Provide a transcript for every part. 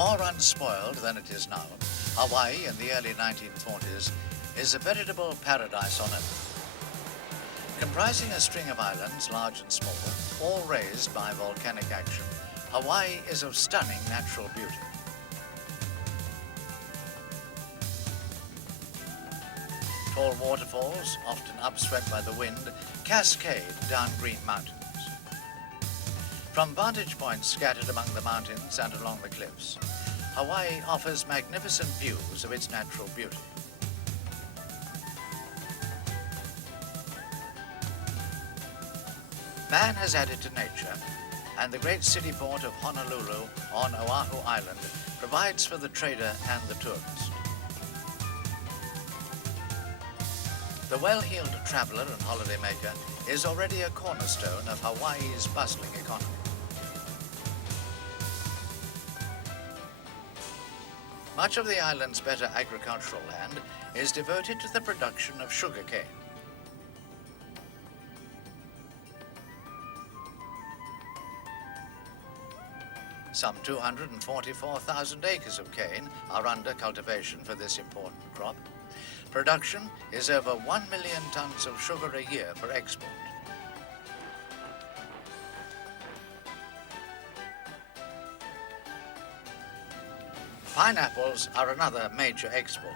More unspoiled than it is now, Hawaii in the early 1940s is a veritable paradise on earth. Comprising a string of islands, large and small, all raised by volcanic action, Hawaii is of stunning natural beauty. Tall waterfalls, often upswept by the wind, cascade down green mountains. From vantage points scattered among the mountains and along the cliffs, Hawaii offers magnificent views of its natural beauty. Man has added to nature, and the great city port of Honolulu on Oahu Island provides for the trader and the tourist. The well-heeled traveler and holidaymaker is already a cornerstone of Hawaii's bustling economy. Much of the island's better agricultural land is devoted to the production of sugarcane. Some 244,000 acres of cane are under cultivation for this important crop. Production is over 1 million tons of sugar a year for export. Pineapples are another major export.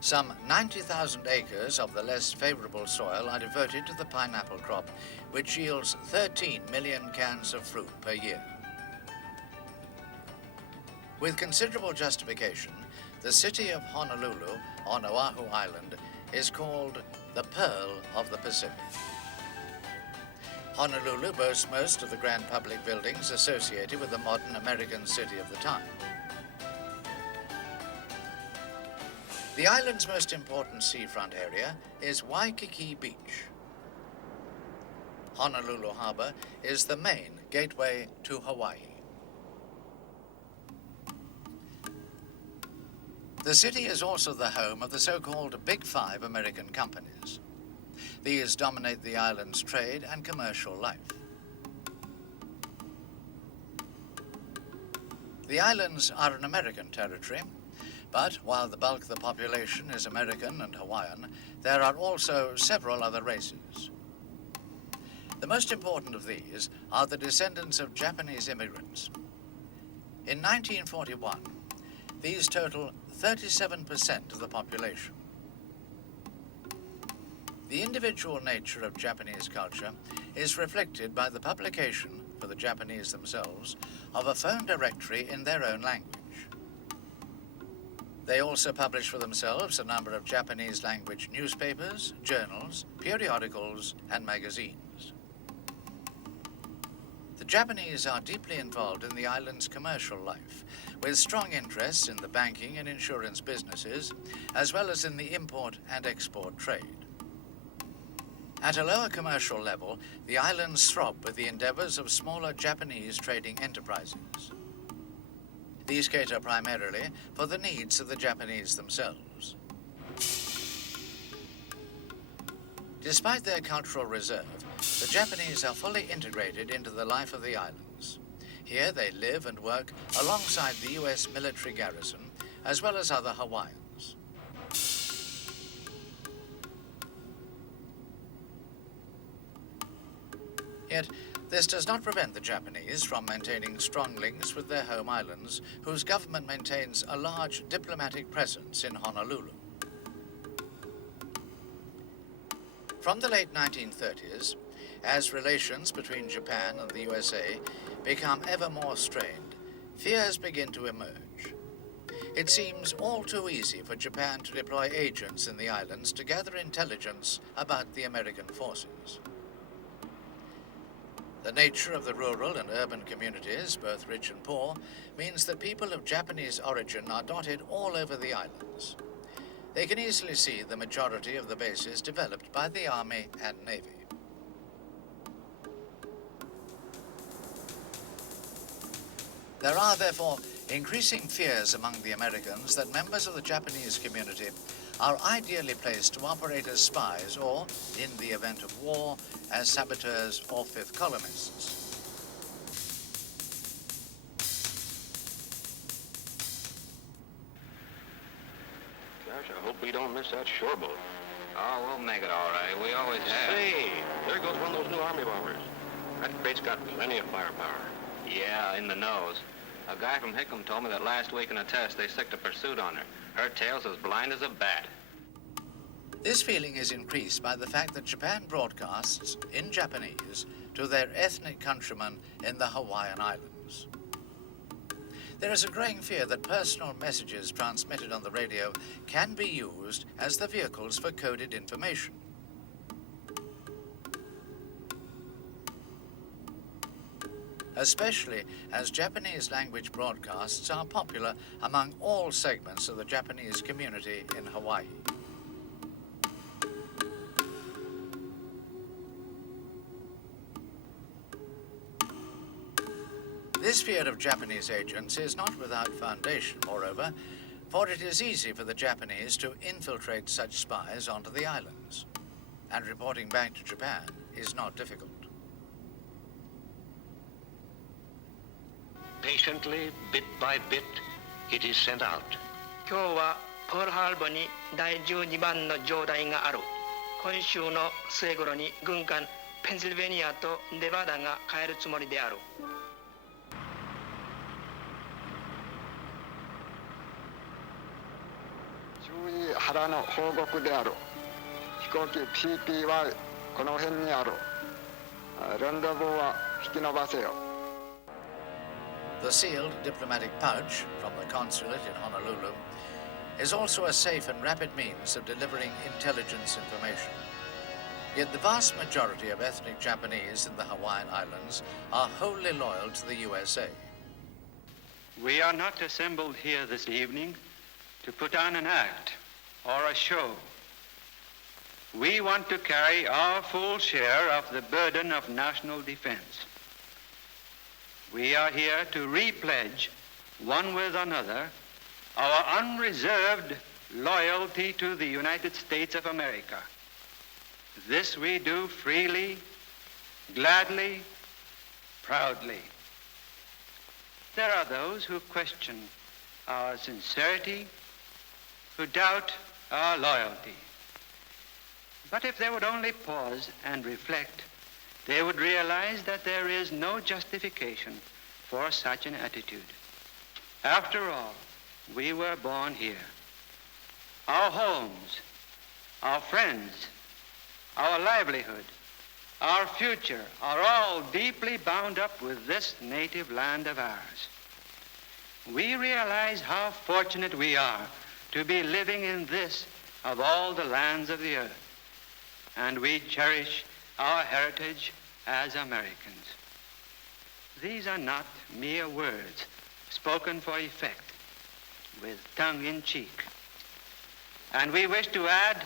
Some 90,000 acres of the less favorable soil are devoted to the pineapple crop, which yields 13 million cans of fruit per year. With considerable justification, the city of Honolulu on Oahu Island is called the Pearl of the Pacific. Honolulu boasts most of the grand public buildings associated with the modern American city of the time. The island's most important seafront area is Waikiki Beach. Honolulu Harbor is the main gateway to Hawaii. The city is also the home of the so-called Big Five American companies. These dominate the island's trade and commercial life. The islands are an American territory, but while the bulk of the population is American and Hawaiian, there are also several other races. The most important of these are the descendants of Japanese immigrants. In 1941, these total 37% of the population. The individual nature of Japanese culture is reflected by the publication, for the Japanese themselves, of a phone directory in their own language. They also publish for themselves a number of Japanese language newspapers, journals, periodicals, and magazines. The Japanese are deeply involved in the island's commercial life, with strong interests in the banking and insurance businesses, as well as in the import and export trade. At a lower commercial level, the islands throb with the endeavors of smaller Japanese trading enterprises. These cater primarily for the needs of the Japanese themselves. Despite their cultural reserve, the Japanese are fully integrated into the life of the islands. Here they live and work alongside the U.S. military garrison, as well as other Hawaiians. Yet, this does not prevent the Japanese from maintaining strong links with their home islands, whose government maintains a large diplomatic presence in Honolulu. From the late 1930s, as relations between Japan and the USA become ever more strained, fears begin to emerge. It seems all too easy for Japan to deploy agents in the islands to gather intelligence about the American forces. The nature of the rural and urban communities, both rich and poor, means that people of Japanese origin are dotted all over the islands. They can easily see the majority of the bases developed by the Army and Navy. There are, therefore, increasing fears among the Americans that members of the Japanese community are ideally placed to operate as spies or, in the event of war, as saboteurs or fifth columnists. Sure hope we don't miss that shore boat. Oh, we'll make it all right. We always have. Say, there goes one of those new Army bombers. That crate's got plenty of firepower. Yeah, in the nose. A guy from Hickam told me that last week in a test they sicked a pursuit on her. Her tail's as blind as a bat. This feeling is increased by the fact that Japan broadcasts in Japanese to their ethnic countrymen in the Hawaiian Islands. There is a growing fear that personal messages transmitted on the radio can be used as the vehicles for coded information. Especially as Japanese language broadcasts are popular among all segments of the Japanese community in Hawaii. This fear of Japanese agents is not without foundation, moreover, for it is easy for the Japanese to infiltrate such spies onto the islands, and reporting back to Japan is not difficult. Patiently, bit by bit, it is sent out. 今日はポールハーバーに第12番の上代がある。今週の末頃に軍艦ペンシルベニアとネバダが帰るつもりである。注意原の報告である。飛行機 PPY この辺にある。レンドブーは引き延ばせよ。The sealed diplomatic pouch from the consulate in Honolulu is also a safe and rapid means of delivering intelligence information. Yet the vast majority of ethnic Japanese in the Hawaiian Islands are wholly loyal to the USA. We are not assembled here this evening to put on an act or a show. We want to carry our full share of the burden of national defense. We are here to repledge, one with another, our unreserved loyalty to the United States of America. This we do freely, gladly, proudly. There are those who question our sincerity, who doubt our loyalty. But if they would only pause and reflect, they would realize that there is no justification for such an attitude. After all, we were born here. Our homes, our friends, our livelihood, our future are all deeply bound up with this native land of ours. We realize how fortunate we are to be living in this of all the lands of the earth, and we cherish our heritage as Americans. These are not mere words spoken for effect, with tongue in cheek. And we wish to add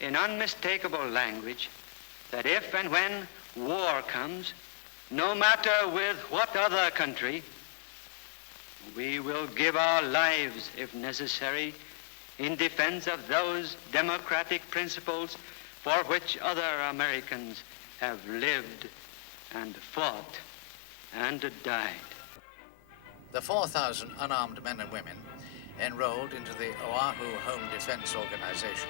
in unmistakable language that if and when war comes, no matter with what other country, we will give our lives, if necessary, in defense of those democratic principles for which other Americans have lived and fought and died. The 4,000 unarmed men and women enrolled into the Oahu Home Defense Organization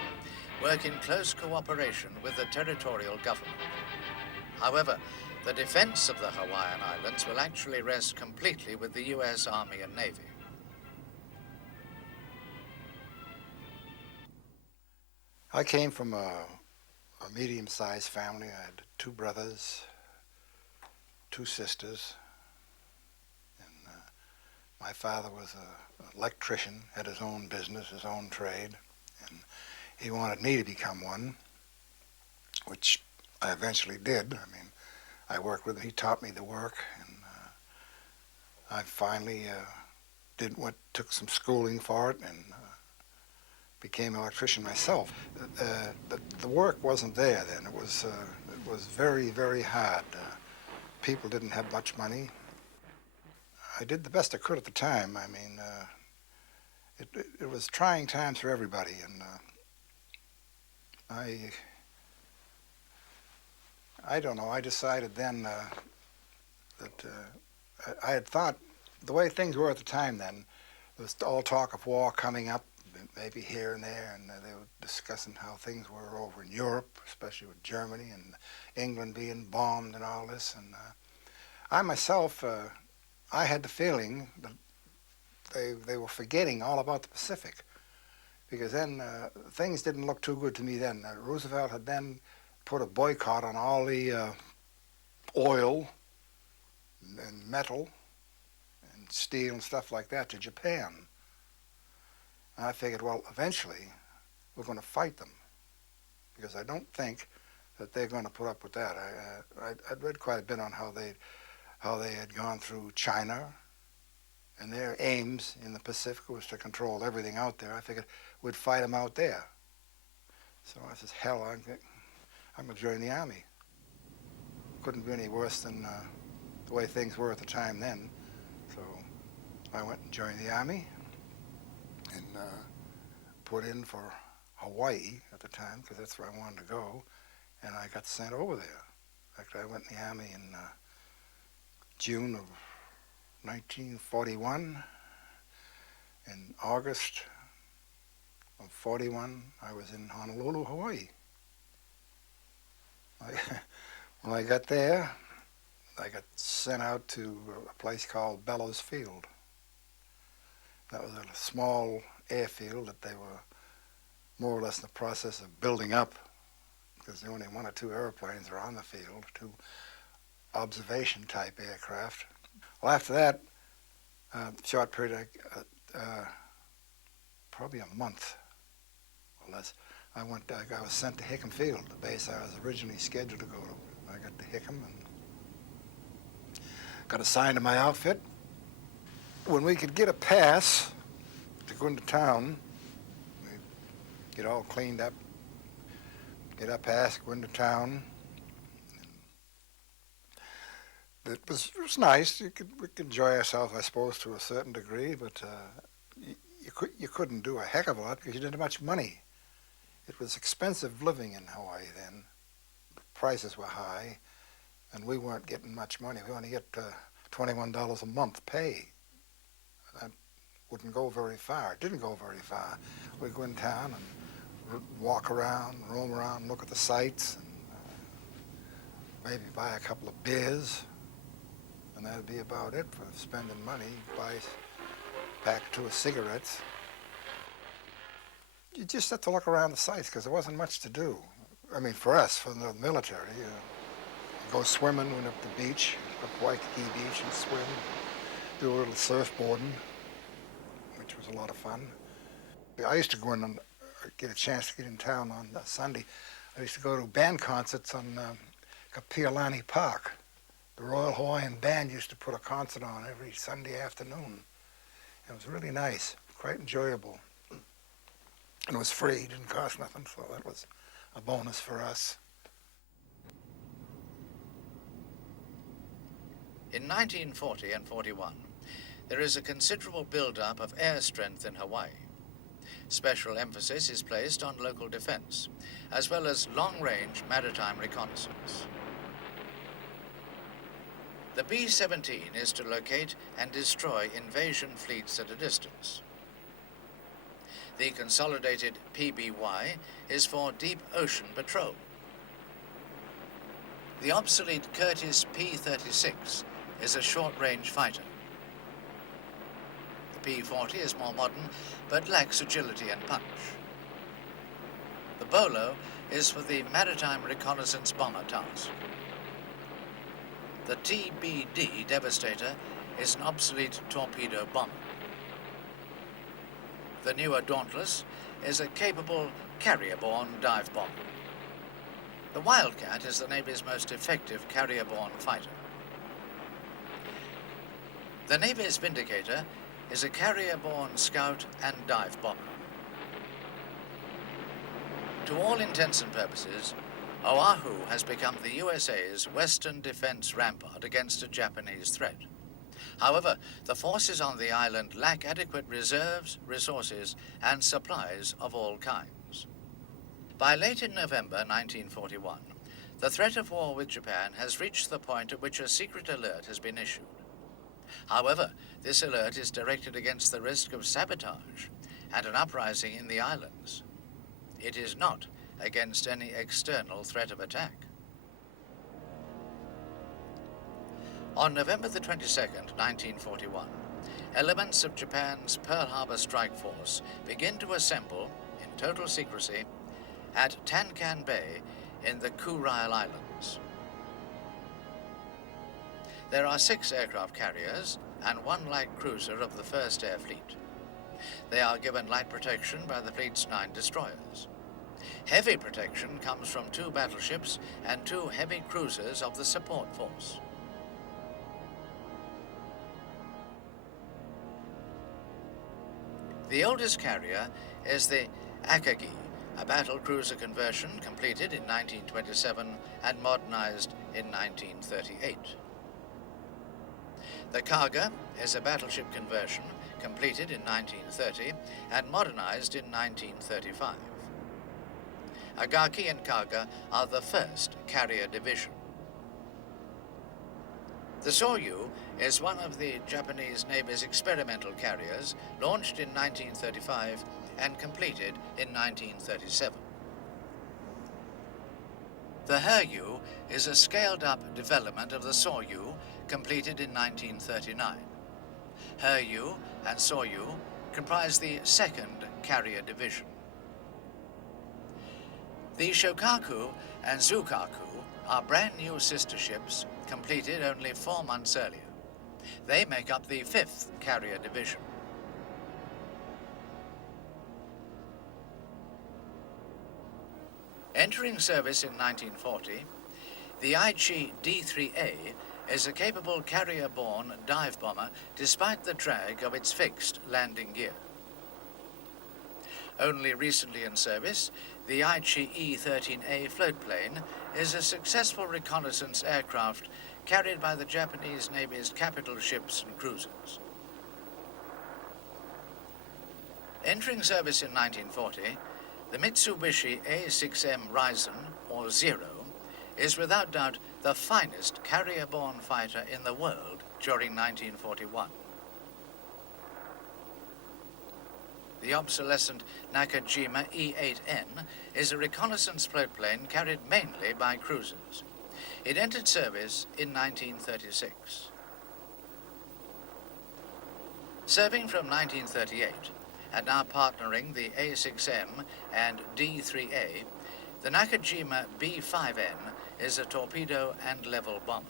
work in close cooperation with the territorial government. However, the defense of the Hawaiian Islands will actually rest completely with the U.S. Army and Navy. I came from a medium-sized family. I had 2 brothers, 2 sisters, and my father was an electrician, had his own business, his own trade, and he wanted me to become one, which I eventually did. I mean, I worked with him, he taught me the work, and I finally took some schooling for it and became an electrician myself. The work wasn't there then. It was very, very hard. People didn't have much money. I did the best I could at the time. I mean, it was trying times for everybody, and I don't know. I decided then that I had thought the way things were at the time then, there was all talk of war coming up, maybe here and there, and they were discussing how things were over in Europe, especially with Germany and England being bombed and all this. And I myself, I had the feeling that they were forgetting all about the Pacific, because then things didn't look too good to me then. Roosevelt had then put a boycott on all the oil and metal and steel and stuff like that to Japan. And I figured, well, eventually we're going to fight them, because I don't think that they're going to put up with that. I'd read quite a bit on how they had gone through China, and their aims in the Pacific was to control everything out there. I figured we'd fight them out there. So I said, hell, I'm going to join the Army. Couldn't be any worse than the way things were at the time then. So I went and joined the Army and put in for Hawaii at the time, because that's where I wanted to go, and I got sent over there. In fact, I went in the Army in June of 1941. In August of 41, I was in Honolulu, Hawaii. When I got there, I got sent out to a place called Bellows Field. That was a small airfield that they were more or less in the process of building up, because there were only 1 or 2 airplanes were on the field, 2 observation-type aircraft. Well, after that, short period, probably a month or less, I was sent to Hickam Field, the base I was originally scheduled to go to. I got to Hickam and got assigned to my outfit. When we could get a pass to go into town, we'd get all cleaned up, get a pass, go into town. It was nice. We could enjoy ourselves, I suppose, to a certain degree, but you couldn't do a heck of a lot because you didn't have much money. It was expensive living in Hawaii then. The prices were high, and we weren't getting much money. We only get $21 a month pay. That wouldn't go very far. It didn't go very far. We'd go in town and walk around, roam around, look at the sights, and maybe buy a couple of beers. And that'd be about it for spending money. Buy a pack or 2 of cigarettes. You just had to look around the sites because there wasn't much to do. I mean, for us, for the military, go swimming, went up the beach, up Waikiki Beach and swim, do a little surfboarding, which was a lot of fun. I used to go in and get a chance to get in town on Sunday. I used to go to band concerts on Kapiolani Park. The Royal Hawaiian Band used to put a concert on every Sunday afternoon. It was really nice, quite enjoyable. And it was free, it didn't cost nothing, so that was a bonus for us. In 1940 and 41, there is a considerable build-up of air strength in Hawaii. Special emphasis is placed on local defense, as well as long-range maritime reconnaissance. The B-17 is to locate and destroy invasion fleets at a distance. The consolidated PBY is for deep ocean patrol. The obsolete Curtiss P-36 is a short-range fighter. The P-40 is more modern, but lacks agility and punch. The Bolo is for the maritime reconnaissance bomber task. The TBD Devastator is an obsolete torpedo bomber. The newer Dauntless is a capable carrier-borne dive bomber. The Wildcat is the Navy's most effective carrier-borne fighter. The Navy's Vindicator is a carrier-borne scout and dive bomber. To all intents and purposes, Oahu has become the USA's western defense rampart against a Japanese threat. However, the forces on the island lack adequate reserves, resources, and supplies of all kinds. By late in November 1941, the threat of war with Japan has reached the point at which a secret alert has been issued. However, this alert is directed against the risk of sabotage and an uprising in the islands. It is not against any external threat of attack. On November the 22nd, 1941, elements of Japan's Pearl Harbor strike force begin to assemble, in total secrecy, at Tankan Bay in the Kurile Islands. There are 6 aircraft carriers and 1 light cruiser of the 1st Air Fleet. They are given light protection by the fleet's 9 destroyers. Heavy protection comes from 2 battleships and 2 heavy cruisers of the support force. The oldest carrier is the Akagi, a battle cruiser conversion completed in 1927 and modernized in 1938. The Kaga is a battleship conversion completed in 1930 and modernized in 1935. Agaki and Kaga are the 1st carrier division. The Soryu is one of the Japanese Navy's experimental carriers, launched in 1935 and completed in 1937. The Hiryu is a scaled-up development of the Soryu, completed in 1939. Hiryu and Soryu comprise the 2nd carrier division. The Shokaku and Zukaku are brand new sister ships, completed only 4 months earlier. They make up the 5th carrier division. Entering service in 1940, the Aichi D3A is a capable carrier-borne dive bomber despite the drag of its fixed landing gear. Only recently in service, the Aichi E-13A floatplane is a successful reconnaissance aircraft carried by the Japanese Navy's capital ships and cruisers. Entering service in 1940, the Mitsubishi A6M Ryzen, or Zero, is without doubt the finest carrier-borne fighter in the world during 1941. The obsolescent Nakajima E-8N is a reconnaissance floatplane carried mainly by cruisers. It entered service in 1936. Serving from 1938, and now partnering the A6M and D3A, the Nakajima B5N is a torpedo and level bomber.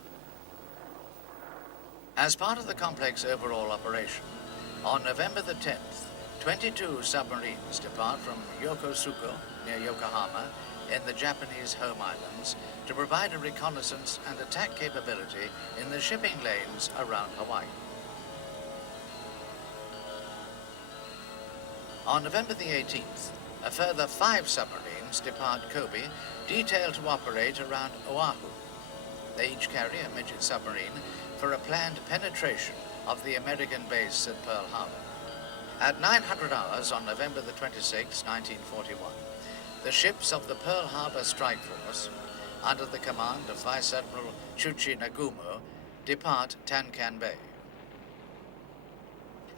As part of the complex overall operation, on November the 10th, 22 submarines depart from Yokosuka, near Yokohama, in the Japanese home islands, to provide a reconnaissance and attack capability in the shipping lanes around Hawaii. On November the 18th, a further 5 submarines depart Kobe, detailed to operate around Oahu. They each carry a midget submarine for a planned penetration of the American base at Pearl Harbor. At 900 hours on November the 26th, 1941, the ships of the Pearl Harbor Strike Force, under the command of Vice Admiral Chuchi Nagumo, depart Tankan Bay.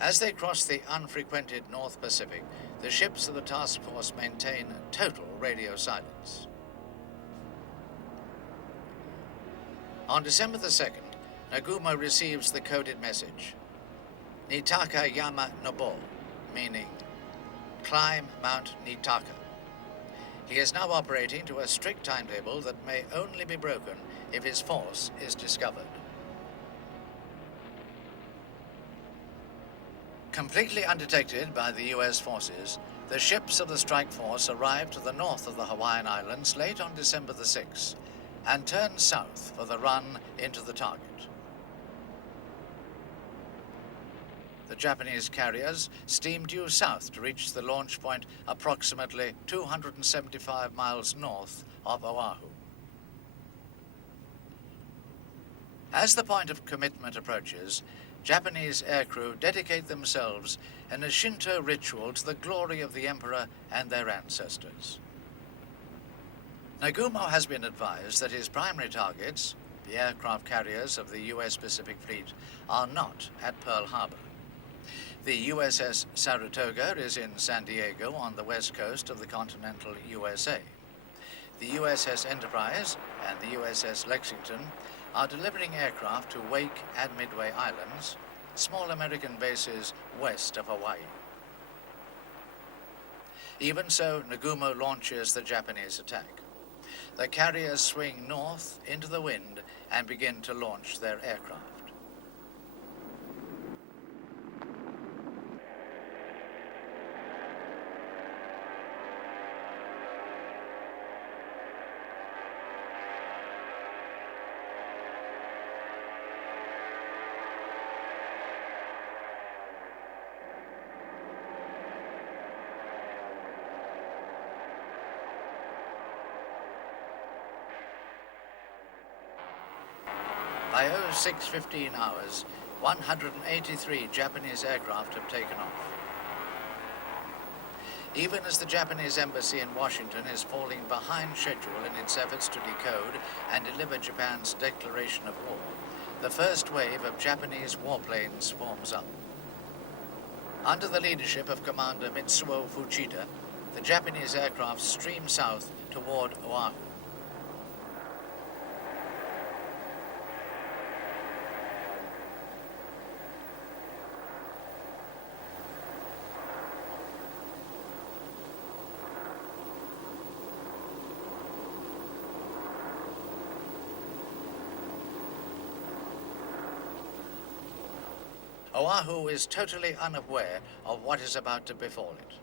As they cross the unfrequented North Pacific, the ships of the task force maintain total radio silence. On December the 2nd, Nagumo receives the coded message, Nitaka Yama Nobo, meaning climb Mount Nitaka. He is now operating to a strict timetable that may only be broken if his force is discovered. Completely undetected by the U.S. forces, the ships of the strike force arrived to the north of the Hawaiian Islands late on December the 6th and turned south for the run into the target. The Japanese carriers steamed due south to reach the launch point approximately 275 miles north of Oahu. As the point of commitment approaches, Japanese aircrew dedicate themselves in a Shinto ritual to the glory of the emperor and their ancestors. Nagumo has been advised that his primary targets, the aircraft carriers of the U.S. Pacific Fleet, are not at Pearl Harbor. The USS Saratoga is in San Diego on the west coast of the continental USA. The USS Enterprise and the USS Lexington are delivering aircraft to Wake and Midway Islands, small American bases west of Hawaii. Even so, Nagumo launches the Japanese attack. The carriers swing north into the wind and begin to launch their aircraft. By 06:15 hours, 183 Japanese aircraft have taken off. Even as the Japanese embassy in Washington is falling behind schedule in its efforts to decode and deliver Japan's declaration of war, the first wave of Japanese warplanes forms up. Under the leadership of Commander Mitsuo Fujita, the Japanese aircraft stream south toward Oahu. Oahu is totally unaware of what is about to befall it.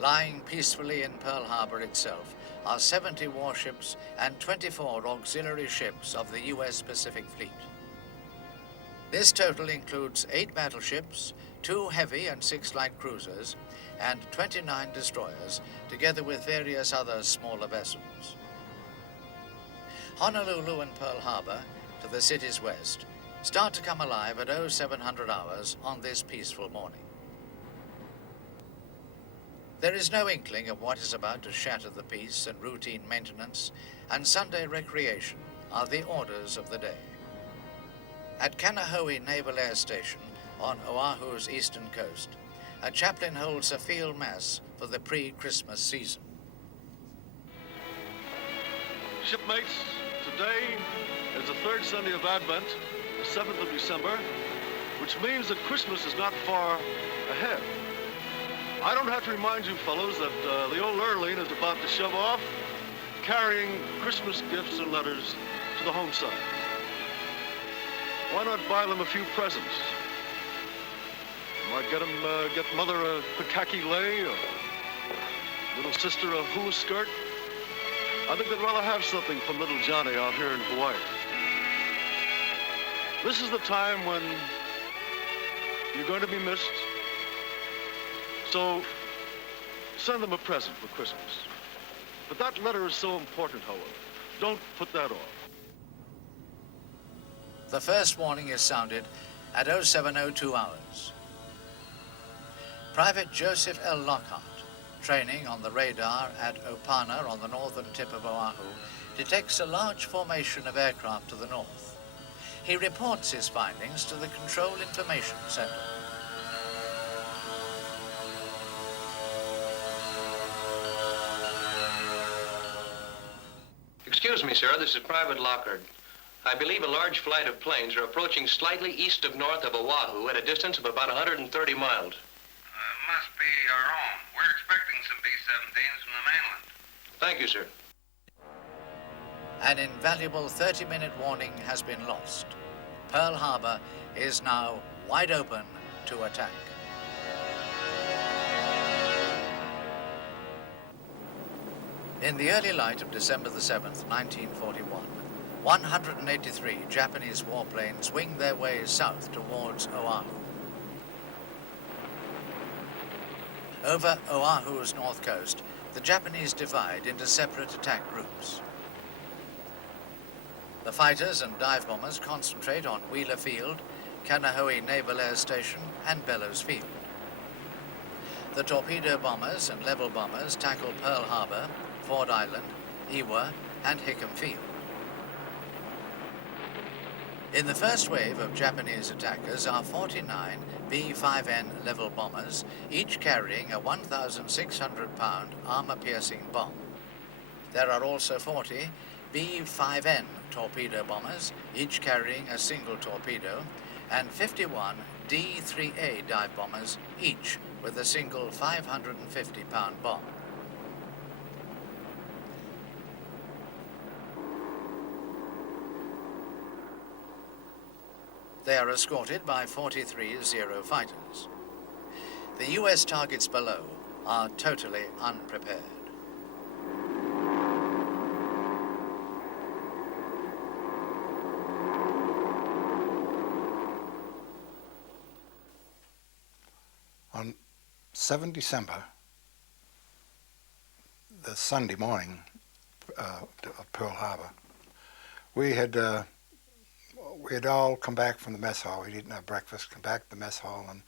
Lying peacefully in Pearl Harbor itself are 70 warships and 24 auxiliary ships of the U.S. Pacific Fleet. This total includes 8 battleships, 2 heavy and 6 light cruisers, and 29 destroyers, together with various other smaller vessels. Honolulu and Pearl Harbor, to the city's west, start to come alive at 0700 hours on this peaceful morning. There is no inkling of what is about to shatter the peace, and routine maintenance and Sunday recreation are the orders of the day. At Kaneohe Naval Air Station on Oahu's eastern coast, a chaplain holds a field mass for the pre-Christmas season. Shipmates, today is the third Sunday of Advent, the 7th of December, which means that Christmas is not far ahead. I don't have to remind you fellows that the old Lurleen is about to shove off, carrying Christmas gifts and letters to the home side. Why not buy them a few presents? You might get Mother a Pikaki lei, or little sister a hula skirt. I think they'd rather have something from little Johnny out here in Hawaii. This is the time when you're going to be missed. So send them a present for Christmas. But that letter is so important, however. Don't put that off. The first warning is sounded at 0702 hours. Private Joseph L. Lockhart, training on the radar at Opana on the northern tip of Oahu, detects a large formation of aircraft to the north. He reports his findings to the Control Information Center. Excuse me, sir, this is Private Lockhart. I believe a large flight of planes are approaching slightly east of north of Oahu at a distance of about 130 miles. Must be our own. We're expecting some B-17s from the mainland. Thank you, sir. An invaluable 30-minute warning has been lost. Pearl Harbor is now wide open to attack. In the early light of December the 7th, 1941, 183 Japanese warplanes wing their way south towards Oahu. Over Oahu's north coast, the Japanese divide into separate attack groups. The fighters and dive bombers concentrate on Wheeler Field, Kaneohe Naval Air Station, and Bellows Field. The torpedo bombers and level bombers tackle Pearl Harbor, Ford Island, Iwa, and Hickam Field. In the first wave of Japanese attackers are 49 B-5N level bombers, each carrying a 1,600-pound armor-piercing bomb. There are also 40 B-5N torpedo bombers, each carrying a single torpedo, and 51 D-3A dive bombers, each with a single 550-pound bomb. They are escorted by 43 Zero fighters. The US targets below are totally unprepared. On 7 December, the Sunday morning of Pearl Harbor, we had all come back from the mess hall. We'd eaten our breakfast, come back to the mess hall, and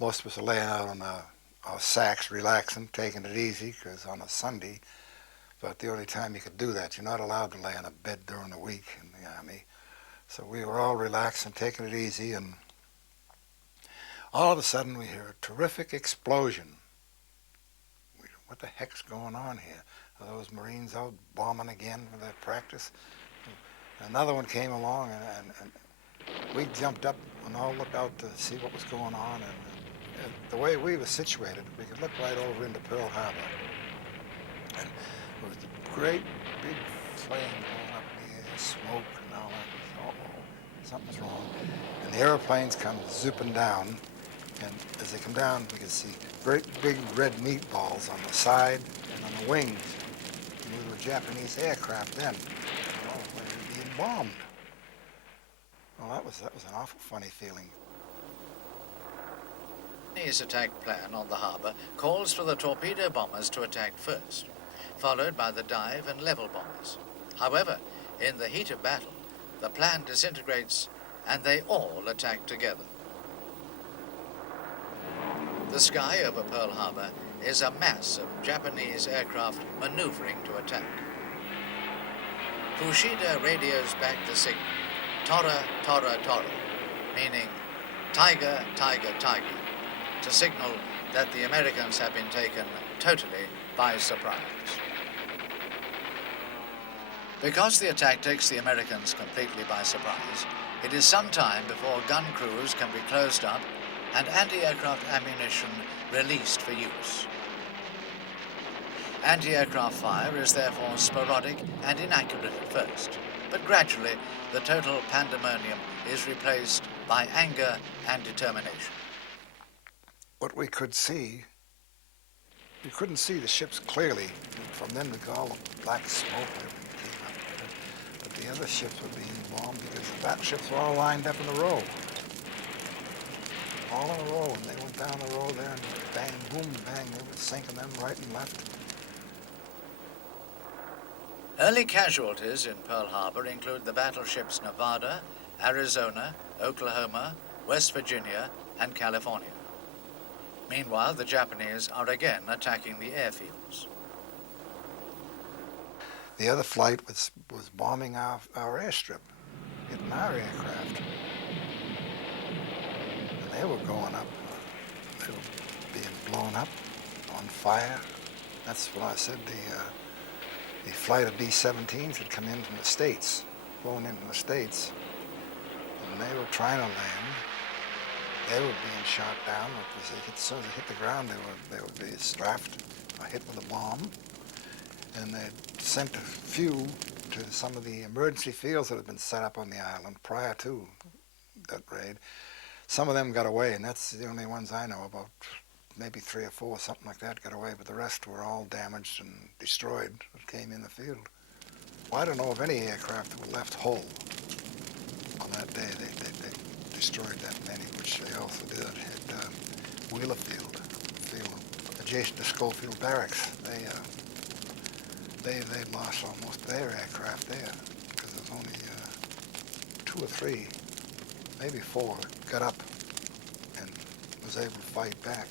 most of us were laying out on our sacks, relaxing, taking it easy, because on a Sunday, but the only time you could do that, you're not allowed to lay on a bed during the week in the Army. So we were all relaxing, taking it easy, and all of a sudden we hear a terrific explosion. What the heck's going on here? Are those Marines out bombing again with their practice? Another one came along, and we jumped up and all looked out to see what was going on. And the way we were situated, we could look right over into Pearl Harbor. And there was a great big flame going up in the air, smoke and all that. Uh-oh, something's wrong. And the airplanes come zipping down, and as they come down, we could see great big red meatballs on the side and on the wings. And we were Japanese aircraft then. Bombed. Well, that was an awful funny feeling. The Japanese attack plan on the harbor calls for the torpedo bombers to attack first, followed by the dive and level bombers. However, in the heat of battle, the plan disintegrates and they all attack together. The sky over Pearl Harbor is a mass of Japanese aircraft maneuvering to attack. Fushida radios back the signal, Tora, Tora, Tora, meaning tiger, tiger, tiger, to signal that the Americans have been taken totally by surprise. Because the attack takes the Americans completely by surprise, it is some time before gun crews can be closed up and anti-aircraft ammunition released for use. Anti-aircraft fire is therefore sporadic and inaccurate at first, but gradually the total pandemonium is replaced by anger and determination. What we could see, you couldn't see the ships clearly. From them to all the black smoke and everything came up. But the other ships were being bombed because the battleships were all lined up in a row. All in a row, and they went down the row there and bang, boom, bang, they were sinking them right and left. Early casualties in Pearl Harbor include the battleships Nevada, Arizona, Oklahoma, West Virginia, and California. Meanwhile, the Japanese are again attacking the airfields. The other flight was bombing our airstrip, hitting our aircraft. And they were going up. They were being blown up, on fire. That's what I said, the flight of B-17s had come in from the States, flown in from the States, and they were trying to land. They were being shot down. As soon as they hit the ground, they would be strafed or hit with a bomb. And they sent a few to some of the emergency fields that had been set up on the island prior to that raid. Some of them got away, and that's the only ones I know about. Maybe 3 or 4, something like that, got away, but the rest were all damaged and destroyed that came in the field. Well, I don't know of any aircraft that were left whole on that day. They destroyed that many, which they also did at Wheeler Field adjacent to Schofield Barracks. They lost almost their aircraft there because there's only 2 or 3, maybe 4, got up and was able to fight back.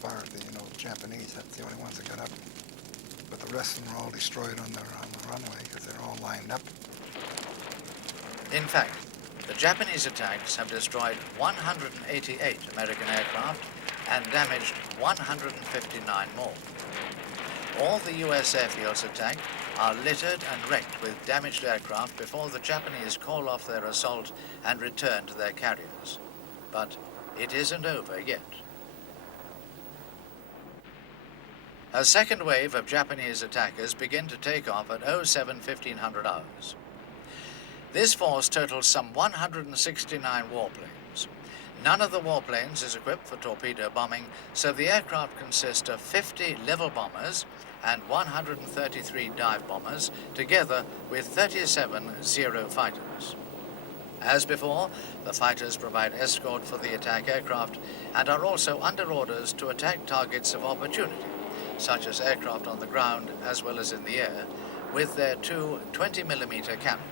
As far as the Japanese, that's the only ones that got up. But the rest of them were all destroyed on the runway because they're all lined up. In fact, The Japanese attacks have destroyed 188 American aircraft and damaged 159 more. All the U.S. airfields attacked are littered and wrecked with damaged aircraft before the Japanese call off their assault and return to their carriers. But it isn't over yet. A second wave of Japanese attackers begin to take off at 07:1500 hours. This force totals some 169 warplanes. None of the warplanes is equipped for torpedo bombing, so the aircraft consist of 50 level bombers and 133 dive bombers, together with 37 Zero fighters. As before, the fighters provide escort for the attack aircraft and are also under orders to attack targets of opportunity, such as aircraft on the ground as well as in the air, with their two 20mm cannons.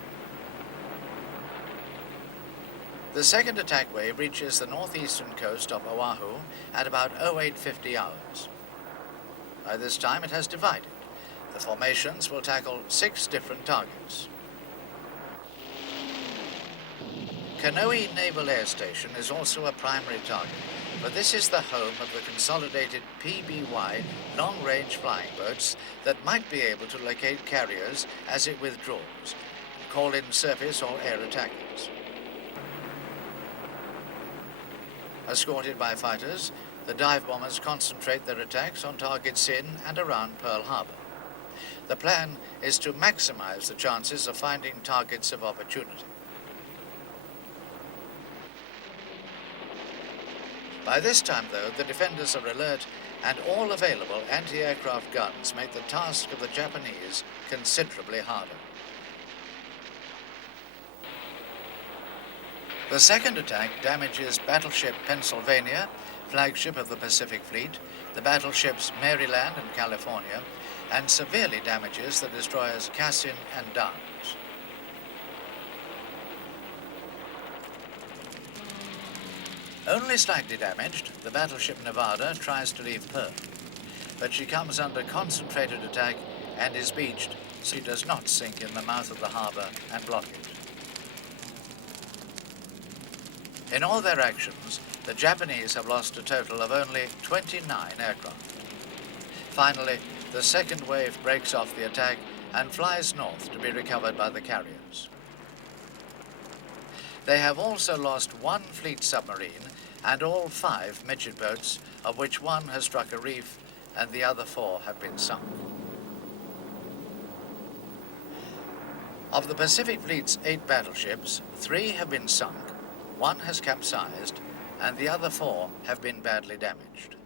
The second attack wave reaches the northeastern coast of Oahu at about 0850 hours. By this time it has divided. The formations will tackle 6 different targets. Kanoe Naval Air Station is also a primary target, but this is the home of the consolidated PBY long-range flying boats that might be able to locate carriers as it withdraws, and call in surface or air attackers. Escorted by fighters, the dive bombers concentrate their attacks on targets in and around Pearl Harbor. The plan is to maximize the chances of finding targets of opportunity. By this time, though, the defenders are alert, and all available anti-aircraft guns make the task of the Japanese considerably harder. The second attack damages battleship Pennsylvania, flagship of the Pacific Fleet, the battleships Maryland and California, and severely damages the destroyers Cassin and Downs. Only slightly damaged, the battleship Nevada tries to leave Pearl, but she comes under concentrated attack and is beached, so she does not sink in the mouth of the harbor and block it. In all their actions, the Japanese have lost a total of only 29 aircraft. Finally, the second wave breaks off the attack and flies north to be recovered by the carriers. They have also lost 1 fleet submarine and all 5 midget boats, of which 1 has struck a reef and the other 4 have been sunk. Of the Pacific Fleet's 8 battleships, 3 have been sunk, 1 has capsized, and the other 4 have been badly damaged.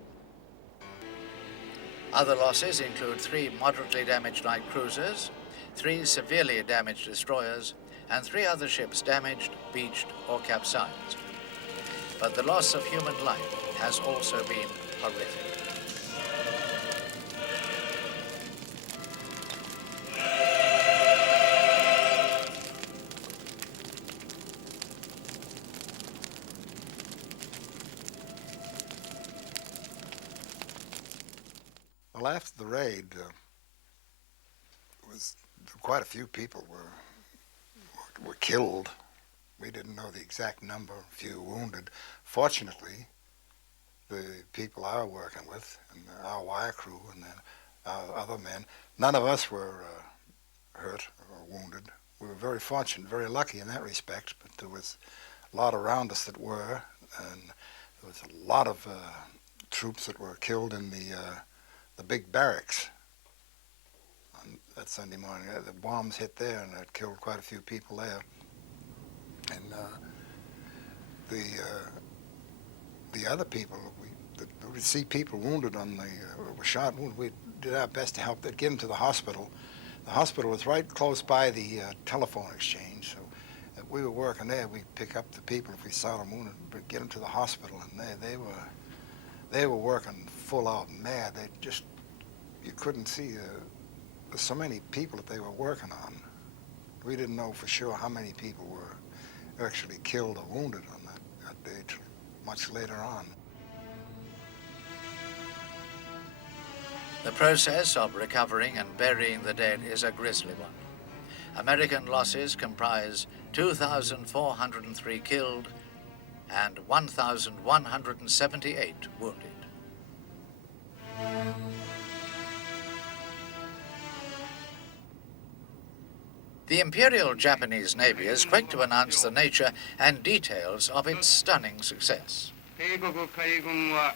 Other losses include 3 moderately damaged light cruisers, 3 severely damaged destroyers, and 3 other ships damaged, beached, or capsized. But the loss of human life has also been horrific. Well, after the raid, quite a few people were killed. We didn't know the exact number, a few wounded. Fortunately, the people I was working with, and our wire crew and our other men, none of us were hurt or wounded. We were very fortunate, very lucky in that respect, but there was a lot around us that were, and there was a lot of troops that were killed in the big barracks on that Sunday morning. The bombs hit there, and it killed quite a few people there. And the other people, we see people wounded were shot and wounded. We did our best to help them get them to the hospital. The hospital was right close by the telephone exchange, so if we were working there, we'd pick up the people if we saw them wounded, but get them to the hospital, and they were working full out mad. They just, you couldn't see so many people that they were working on. We didn't know for sure how many people were actually killed or wounded on that day till much later on. The process of recovering and burying the dead is a grisly one. American losses comprise 2,403 killed and 1,178 wounded. The Imperial Japanese Navy is quick to announce the nature and details of its stunning success. 帝国海軍は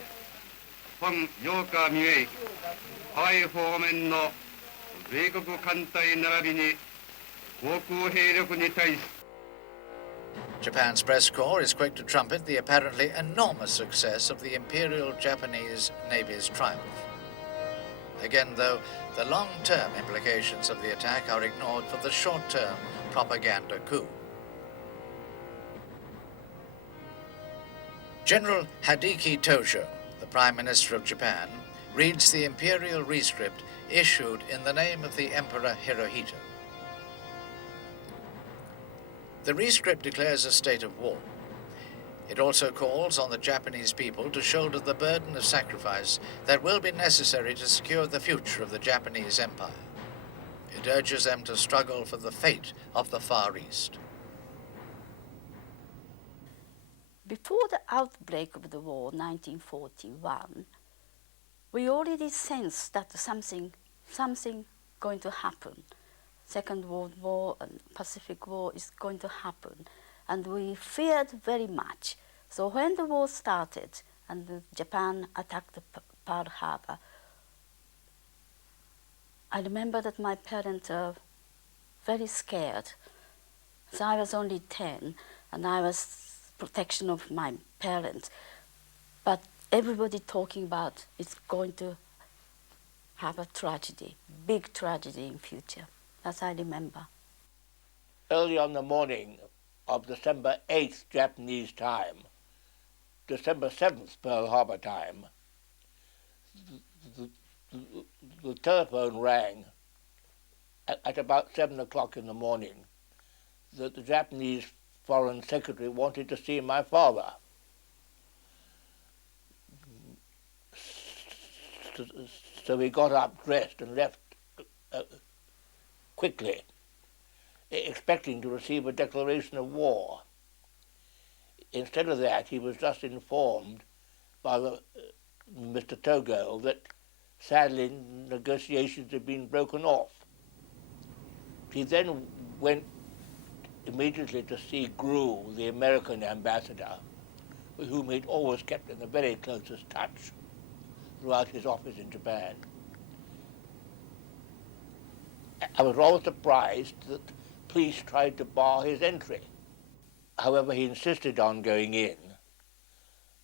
本8日未明、ハワイ方面の米国艦隊並びに航空兵力に対し Japan's press corps is quick to trumpet the apparently enormous success of the Imperial Japanese Navy's triumph. Again, though, the long-term implications of the attack are ignored for the short-term propaganda coup. General Hideki Tojo, the Prime Minister of Japan, reads the imperial rescript issued in the name of the Emperor Hirohito. The rescript declares a state of war. It also calls on the Japanese people to shoulder the burden of sacrifice that will be necessary to secure the future of the Japanese Empire. It urges them to struggle for the fate of the Far East. Before the outbreak of the war, 1941, we already sensed that something going to happen. Second World War and Pacific War is going to happen. And we feared very much. So when the war started and Japan attacked Pearl Harbor, I remember that my parents were very scared. So I was only 10, and I was protection of my parents. But everybody talking about it's going to have a tragedy, big tragedy in future. As I remember. Early on the morning of December 8th Japanese time, December 7th Pearl Harbor time, the telephone rang at about 7 o'clock in the morning that the Japanese Foreign Secretary wanted to see my father. So we got up, dressed, and left quickly, expecting to receive a declaration of war. Instead of that, he was just informed by Mr. Togo that, sadly, negotiations had been broken off. He then went immediately to see Grew, the American ambassador, with whom he'd always kept in the very closest touch throughout his office in Japan. I was rather surprised that police tried to bar his entry. However, he insisted on going in,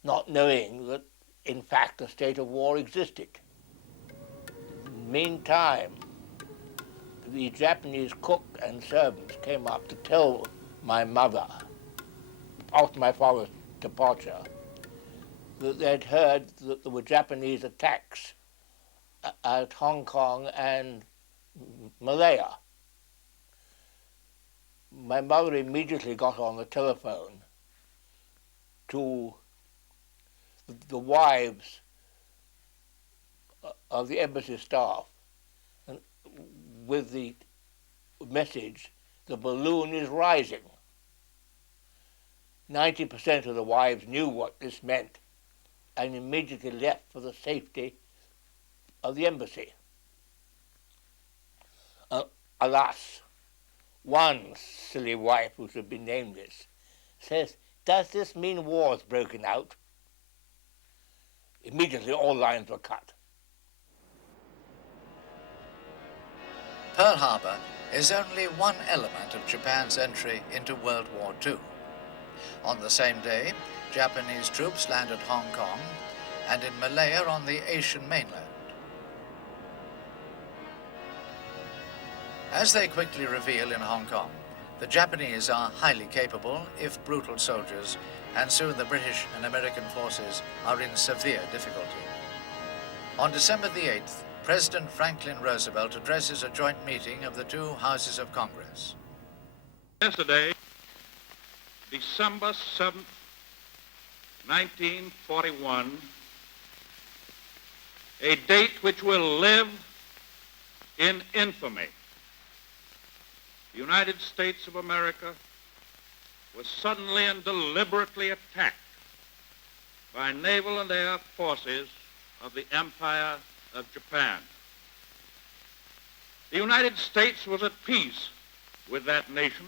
not knowing that, in fact, a state of war existed. Meantime, the Japanese cook and servants came up to tell my mother, after my father's departure, that they'd heard that there were Japanese attacks at Hong Kong and Malaya. My mother immediately got on the telephone to the wives of the embassy staff, and with the message, the balloon is rising. 90% of the wives knew what this meant and immediately left for the safety of the embassy. Alas, one silly wife, who should be nameless, says, "Does this mean war's broken out?" Immediately all lines were cut. Pearl Harbor is only one element of Japan's entry into World War II. On the same day, Japanese troops landed Hong Kong and in Malaya on the Asian mainland. As they quickly reveal in Hong Kong, the Japanese are highly capable, if brutal soldiers, and soon the British and American forces are in severe difficulty. On December the 8th, President Franklin Roosevelt addresses a joint meeting of the two houses of Congress. Yesterday, December 7th, 1941, a date which will live in infamy. the United States of America was suddenly and deliberately attacked by naval and air forces of the Empire of Japan. The United States was at peace with that nation,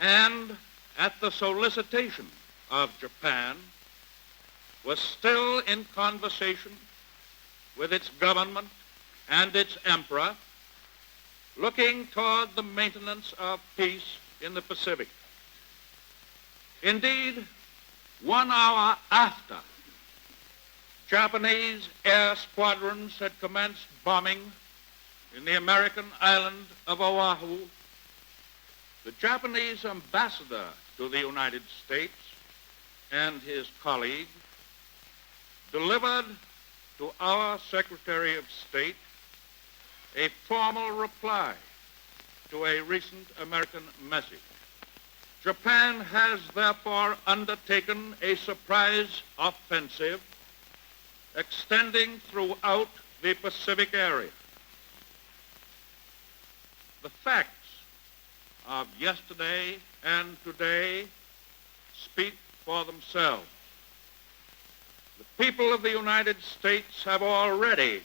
and at the solicitation of Japan, was still in conversation with its government and its emperor, looking toward the maintenance of peace in the Pacific. Indeed, 1 hour after Japanese air squadrons had commenced bombing in the American island of Oahu, the Japanese ambassador to the United States and his colleague delivered to our Secretary of State a formal reply to a recent American message. Japan has therefore undertaken a surprise offensive extending throughout the Pacific area. The facts of yesterday and today speak for themselves. The people of the United States have already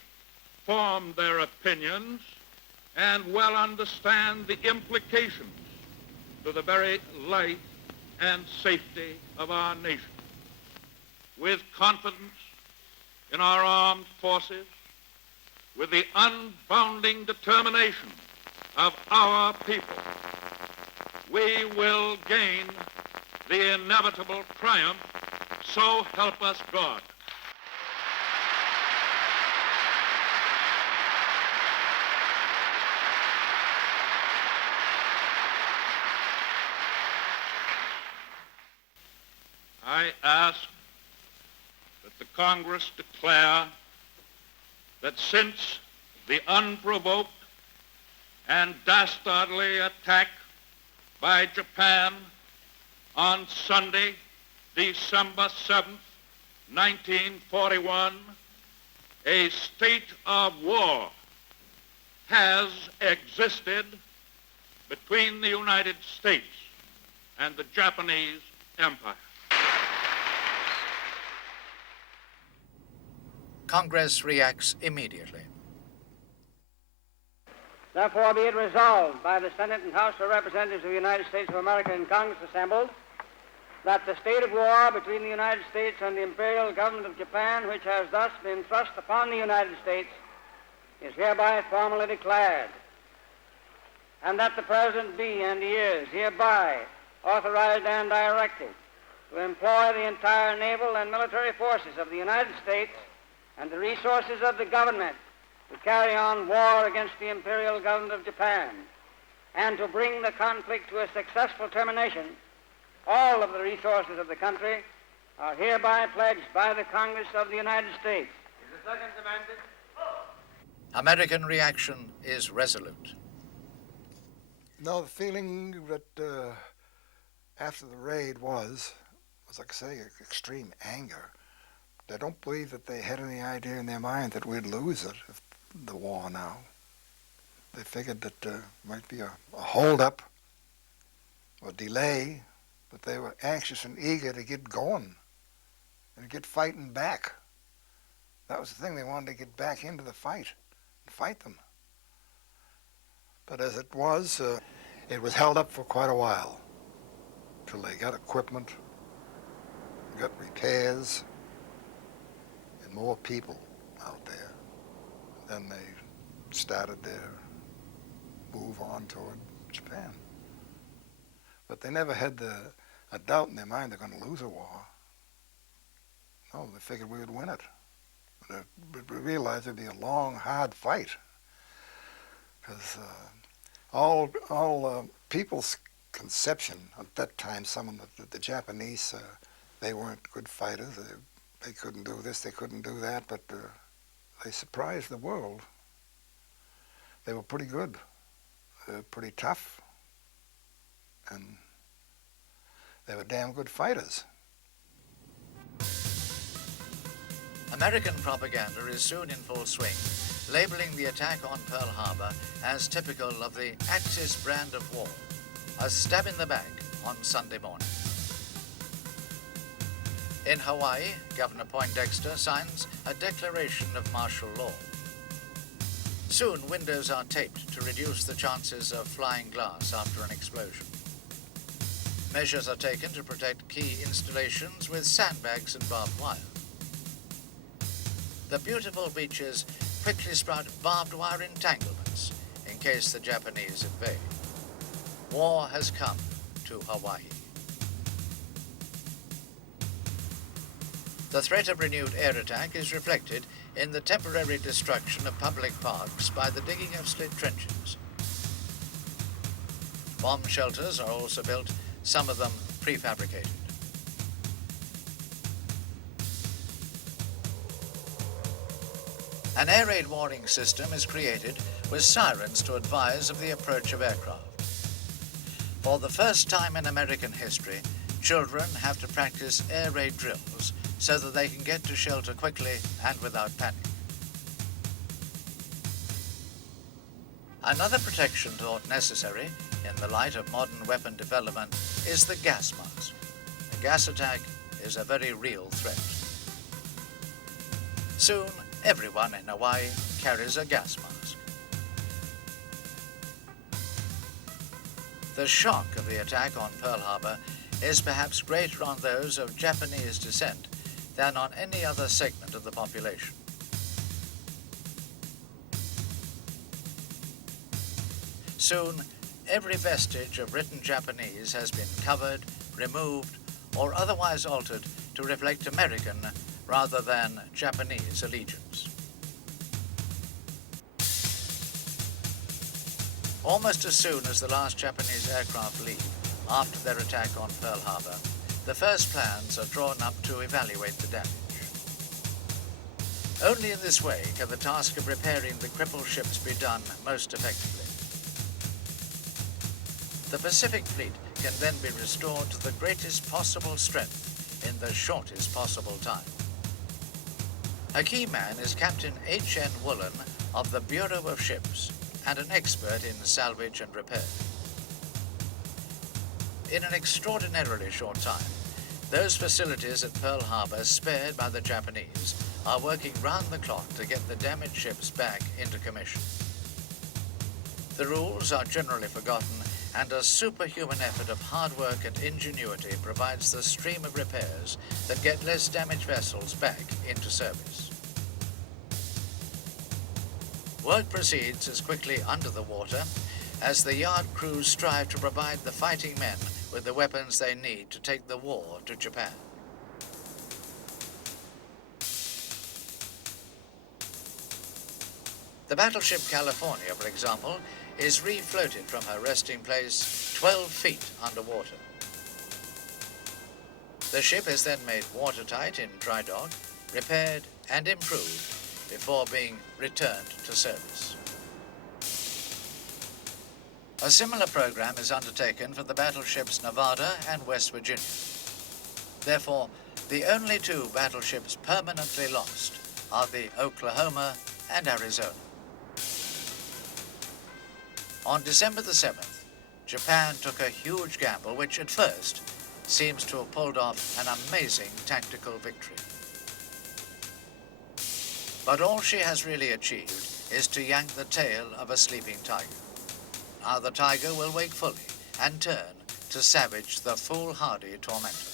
formed their opinions and well understand the implications to the very life and safety of our nation. With confidence in our armed forces, with the unbounding determination of our people, we will gain the inevitable triumph, so help us God. I ask that the Congress declare that since the unprovoked and dastardly attack by Japan on Sunday, December 7th, 1941, a state of war has existed between the United States and the Japanese Empire. Congress reacts immediately. Therefore be it resolved by the Senate and House of Representatives of the United States of America in Congress assembled that the state of war between the United States and the Imperial Government of Japan, which has thus been thrust upon the United States, is hereby formally declared, and that the President be and he is hereby authorized and directed to employ the entire naval and military forces of the United States and the resources of the government to carry on war against the Imperial Government of Japan and to bring the conflict to a successful termination. All of the resources of the country are hereby pledged by the Congress of the United States. Is the second demanded? American reaction is resolute. No, the feeling that after the raid was like I say, extreme anger. They don't believe that they had any idea in their mind that we'd lose it, if the war now. They figured that might be a hold-up or delay, but they were anxious and eager to get going and get fighting back. That was the thing. They wanted to get back into the fight and fight them. But as it was held up for quite a while till they got equipment, got repairs, and more people out there. Then they started their move on toward Japan. But they never had a doubt in their mind they're going to lose a war. No, they figured we would win it. But we realized it'd be a long, hard fight. Because all people's conception at that time, some of the Japanese, they weren't good fighters. They couldn't do this, they couldn't do that, but they surprised the world. They were pretty good, pretty tough, and they were damn good fighters. American propaganda is soon in full swing. labeling the attack on Pearl Harbor as typical of the Axis brand of war, a stab in the back on Sunday morning. In Hawaii, Governor Poindexter signs a declaration of martial law. Soon, windows are taped to reduce the chances of flying glass after an explosion. Measures are taken to protect key installations with sandbags and barbed wire. The beautiful beaches quickly sprout barbed wire entanglements in case the Japanese invade. War has come to Hawaii. The threat of renewed air attack is reflected in the temporary destruction of public parks by the digging of slit trenches. Bomb shelters are also built, some of them prefabricated. An air raid warning system is created with sirens to advise of the approach of aircraft. For the first time in American history, children have to practice air raid drills so that they can get to shelter quickly and without panic. Another protection thought necessary in the light of modern weapon development is the gas mask. A gas attack is a very real threat. Soon, everyone in Hawaii carries a gas mask. The shock of the attack on Pearl Harbor is perhaps greater on those of Japanese descent than on any other segment of the population. Soon, every vestige of written Japanese has been covered, removed, or otherwise altered to reflect American rather than Japanese allegiance. Almost as soon as the last Japanese aircraft leave after their attack on Pearl Harbor, the first plans are drawn up to evaluate the damage. Only in this way can the task of repairing the crippled ships be done most effectively. The Pacific Fleet can then be restored to the greatest possible strength in the shortest possible time. A key man is Captain H.N. Woolen of the Bureau of Ships and an expert in salvage and repair. In an extraordinarily short time, those facilities at Pearl Harbor spared by the Japanese are working round the clock to get the damaged ships back into commission. The rules are generally forgotten, and a superhuman effort of hard work and ingenuity provides the stream of repairs that get less damaged vessels back into service. Work proceeds as quickly under the water as the yard crews strive to provide the fighting men with the weapons they need to take the war to Japan. The battleship California, for example, is refloated from her resting place 12 feet underwater. The ship is then made watertight in dry dock, repaired and improved before being returned to service. A similar program is undertaken for the battleships Nevada and West Virginia. Therefore, the only two battleships permanently lost are the Oklahoma and Arizona. On December the 7th, Japan took a huge gamble which at first seems to have pulled off an amazing tactical victory. But all she has really achieved is to yank the tail of a sleeping tiger. Now the tiger will wake fully and turn to savage the foolhardy tormentor.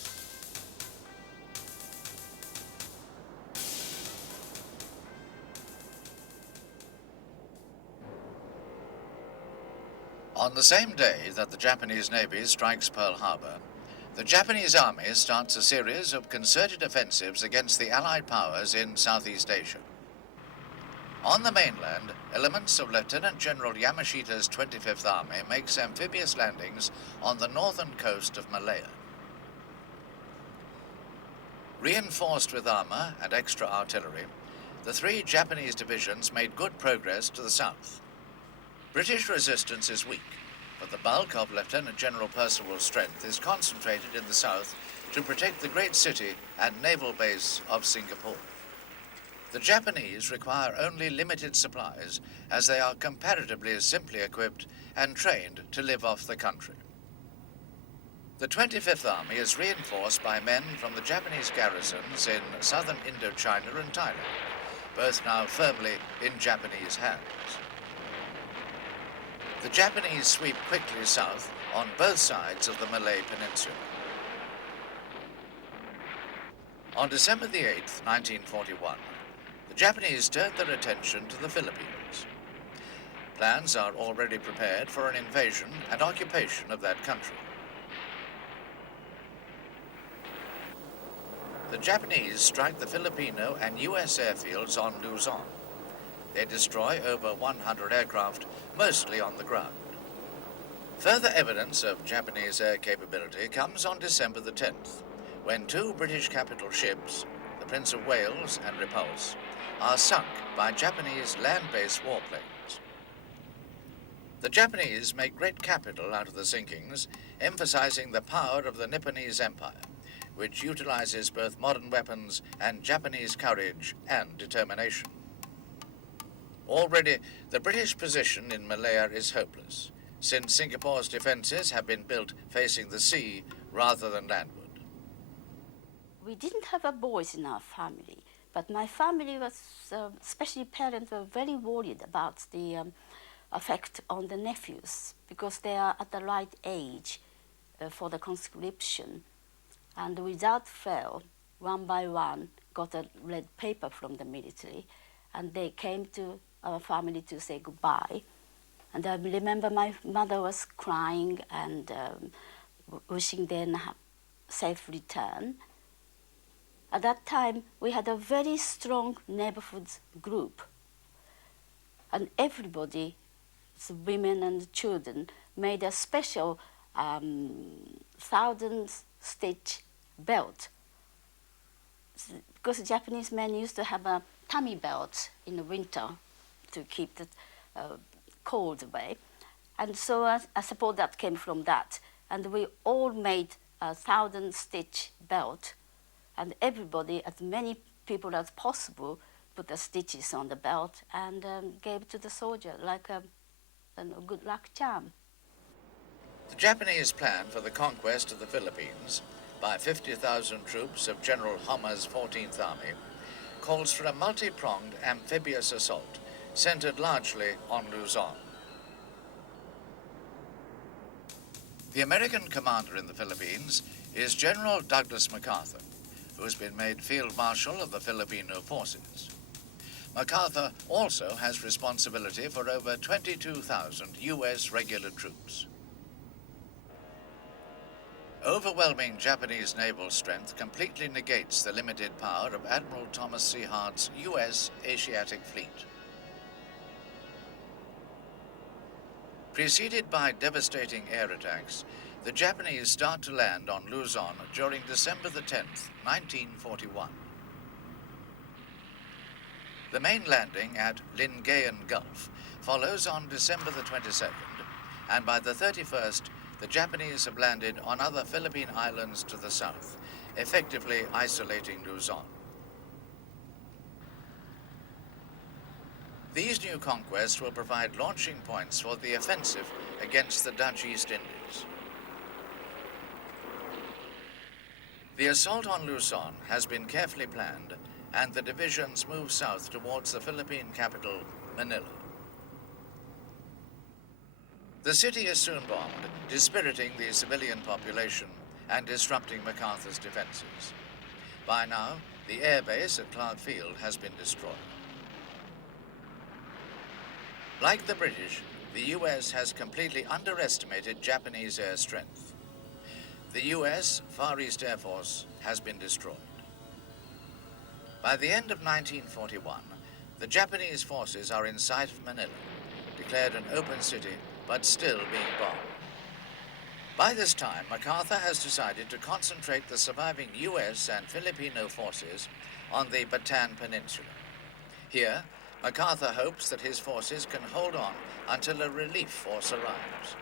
On the same day that the Japanese Navy strikes Pearl Harbor, the Japanese Army starts a series of concerted offensives against the Allied powers in Southeast Asia. On the mainland, elements of Lieutenant General Yamashita's 25th Army makes amphibious landings on the northern coast of Malaya. Reinforced with armor and extra artillery, the three Japanese divisions made good progress to the south. British resistance is weak, but the bulk of Lieutenant General Percival's strength is concentrated in the south to protect the great city and naval base of Singapore. The Japanese require only limited supplies, as they are comparatively simply equipped and trained to live off the country. The 25th Army is reinforced by men from the Japanese garrisons in southern Indochina and Thailand, both now firmly in Japanese hands. The Japanese sweep quickly south on both sides of the Malay Peninsula. On December the 8th, 1941, the Japanese turned their attention to the Philippines. Plans are already prepared for an invasion and occupation of that country. The Japanese strike the Filipino and U.S. airfields on Luzon. They destroy over 100 aircraft, mostly on the ground. Further evidence of Japanese air capability comes on December the 10th, when two British capital ships, the Prince of Wales and Repulse, are sunk by Japanese land-based warplanes. The Japanese make great capital out of the sinkings, emphasizing the power of the Nipponese Empire, which utilizes both modern weapons and Japanese courage and determination. Already, the British position in Malaya is hopeless, since Singapore's defenses have been built facing the sea rather than landward. We didn't have a boys in our family, but my family was, especially parents, were very worried about the effect on the nephews, because they are at the right age for the conscription. And without fail, one by one, got a red paper from the military, and they came to our family to say goodbye. And I remember my mother was crying and wishing them a safe return. At that time, we had a very strong neighborhood group, and everybody, the women and children, made a special 1,000-stitch belt, because the Japanese men used to have a tummy belt in the winter to keep the cold away. And so I suppose that came from that. And we all made a 1,000-stitch belt, and everybody, as many people as possible, put the stitches on the belt and gave it to the soldier like a good luck charm. The Japanese plan for the conquest of the Philippines by 50,000 troops of General Homma's 14th Army calls for a multi-pronged amphibious assault centered largely on Luzon. The American commander in the Philippines is General Douglas MacArthur, who has been made Field Marshal of the Filipino forces. MacArthur also has responsibility for over 22,000 U.S. regular troops. Overwhelming Japanese naval strength completely negates the limited power of Admiral Thomas C. Hart's U.S. Asiatic Fleet. Preceded by devastating air attacks, the Japanese start to land on Luzon during December the 10th, 1941. The main landing at Lingayen Gulf follows on December the 22nd, and by the 31st, the Japanese have landed on other Philippine islands to the south, effectively isolating Luzon. These new conquests will provide launching points for the offensive against the Dutch East Indies. The assault on Luzon has been carefully planned, and the divisions move south towards the Philippine capital, Manila. The city is soon bombed, dispiriting the civilian population and disrupting MacArthur's defenses. By now, the air base at Clark Field has been destroyed. Like the British, the U.S. has completely underestimated Japanese air strength. The U.S. Far East Air Force has been destroyed. By the end of 1941, the Japanese forces are in sight of Manila, declared an open city, but still being bombed. By this time, MacArthur has decided to concentrate the surviving U.S. and Filipino forces on the Bataan Peninsula. Here, MacArthur hopes that his forces can hold on until a relief force arrives.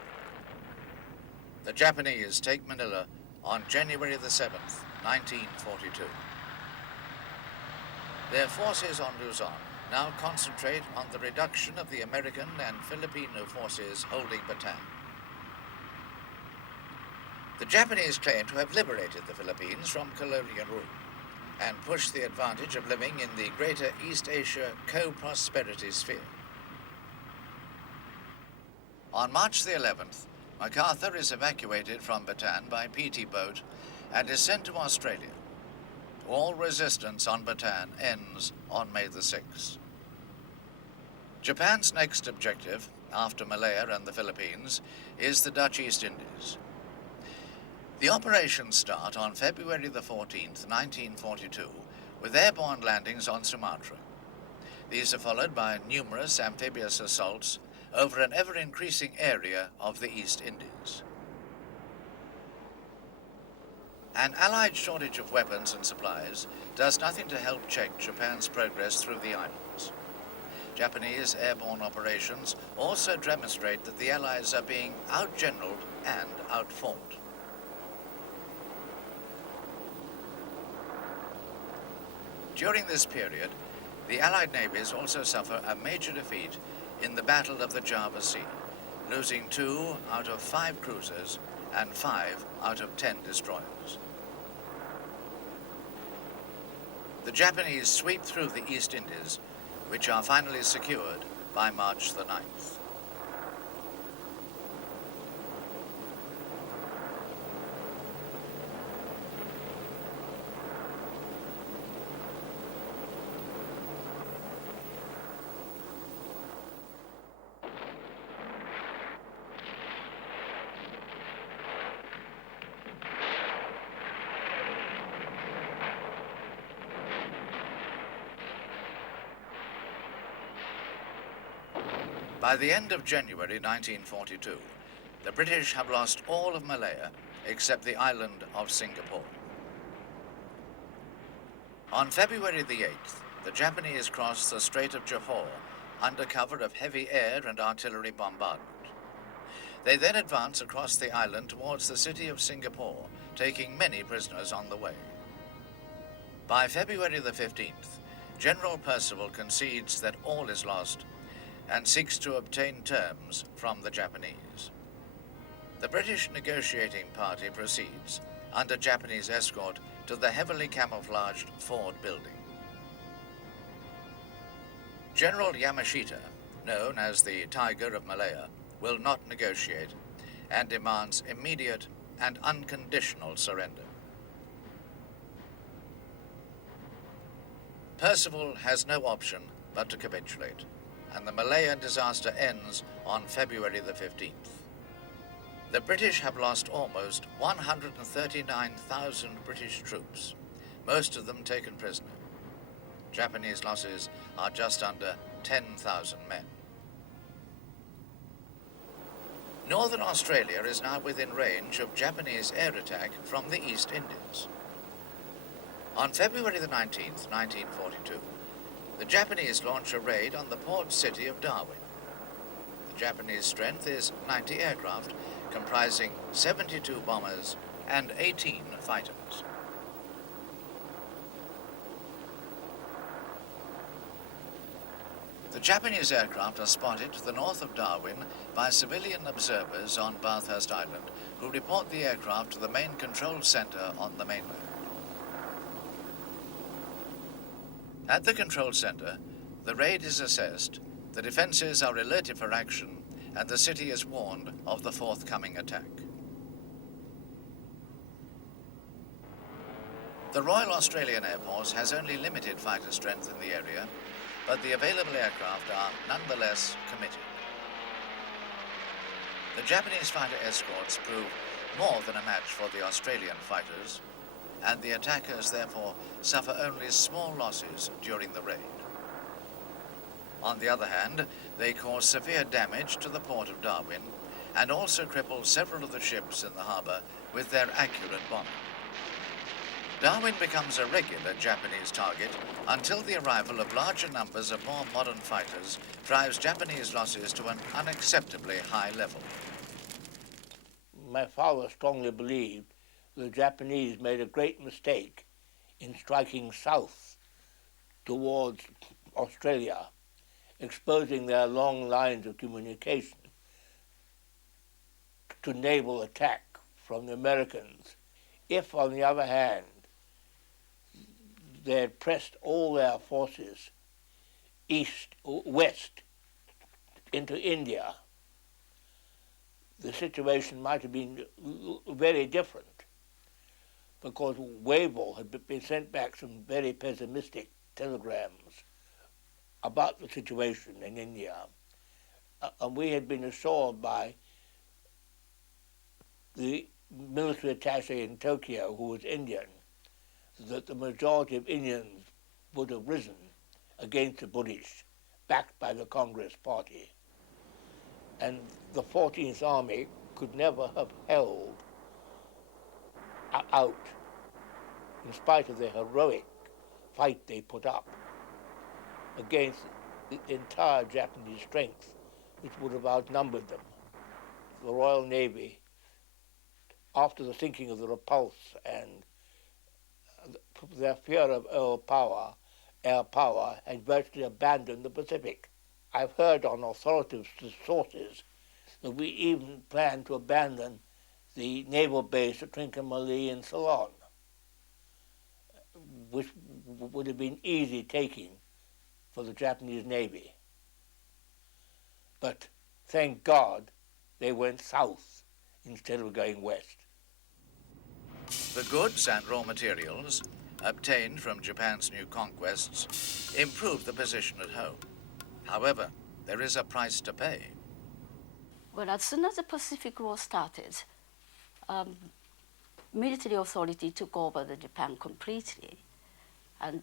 The Japanese take Manila on January the 7th, 1942. their forces on Luzon now concentrate on the reduction of the American and Filipino forces holding Bataan. The Japanese claim to have liberated the Philippines from colonial rule and pushed the advantage of living in the greater East Asia co-prosperity sphere. On March the 11th, MacArthur is evacuated from Bataan by PT boat and is sent to Australia. All resistance on Bataan ends on May the 6th. Japan's next objective, after Malaya and the Philippines, is the Dutch East Indies. The operations start on February the 14th, 1942, with airborne landings on Sumatra. These are followed by numerous amphibious assaults over an ever-increasing area of the East Indies. An Allied shortage of weapons and supplies does nothing to help check Japan's progress through the islands. Japanese airborne operations also demonstrate that the Allies are being outgeneraled and outfought. During this period, the Allied navies also suffer a major defeat in the Battle of the Java Sea, losing 2 out of 5 cruisers and 5 out of 10 destroyers. The Japanese sweep through the East Indies, which are finally secured by March the 9th. By the end of January 1942, the British have lost all of Malaya except the island of Singapore. On February the 8th, the Japanese cross the Strait of Johor under cover of heavy air and artillery bombardment. They then advance across the island towards the city of Singapore, taking many prisoners on the way. By February the 15th, General Percival concedes that all is lost and seeks to obtain terms from the Japanese. The British negotiating party proceeds, under Japanese escort, to the heavily camouflaged Ford building. General Yamashita, known as the Tiger of Malaya, will not negotiate and demands immediate and unconditional surrender. Percival has no option but to capitulate, and the Malayan disaster ends on February the 15th. The British have lost almost 139,000 British troops, most of them taken prisoner. Japanese losses are just under 10,000 men. Northern Australia is now within range of Japanese air attack from the East Indies. On February the 19th, 1942, the Japanese launch a raid on the port city of Darwin. The Japanese strength is 90 aircraft, comprising 72 bombers and 18 fighters. The Japanese aircraft are spotted to the north of Darwin by civilian observers on Bathurst Island, who report the aircraft to the main control center on the mainland. At the control center, the raid is assessed, the defenses are alerted for action, and the city is warned of the forthcoming attack. The Royal Australian Air Force has only limited fighter strength in the area, but the available aircraft are nonetheless committed. The Japanese fighter escorts prove more than a match for the Australian fighters, and the attackers therefore suffer only small losses during the raid. On the other hand, they cause severe damage to the port of Darwin and also cripple several of the ships in the harbour with their accurate bombing. Darwin becomes a regular Japanese target until the arrival of larger numbers of more modern fighters drives Japanese losses to an unacceptably high level. My father strongly believed the Japanese made a great mistake in striking south towards Australia, exposing their long lines of communication to naval attack from the Americans. If, on the other hand, they had pressed all their forces west into India, the situation might have been very different, because Wavell had been sent back some very pessimistic telegrams about the situation in India, and we had been assured by the military attaché in Tokyo, who was Indian, that the majority of Indians would have risen against the British, backed by the Congress Party. And the 14th Army could never have held out, in spite of the heroic fight they put up against the entire Japanese strength, which would have outnumbered them. The Royal Navy, after the sinking of the Repulse and their fear of air power, had virtually abandoned the Pacific. I've heard on authoritative sources that we even planned to abandon the naval base at Trincomalee in Ceylon, which would have been easy taking for the Japanese Navy. But thank God they went south instead of going west. The goods and raw materials obtained from Japan's new conquests improved the position at home. However, there is a price to pay. Well, as soon as the Pacific War started, military authority took over the Japan completely. And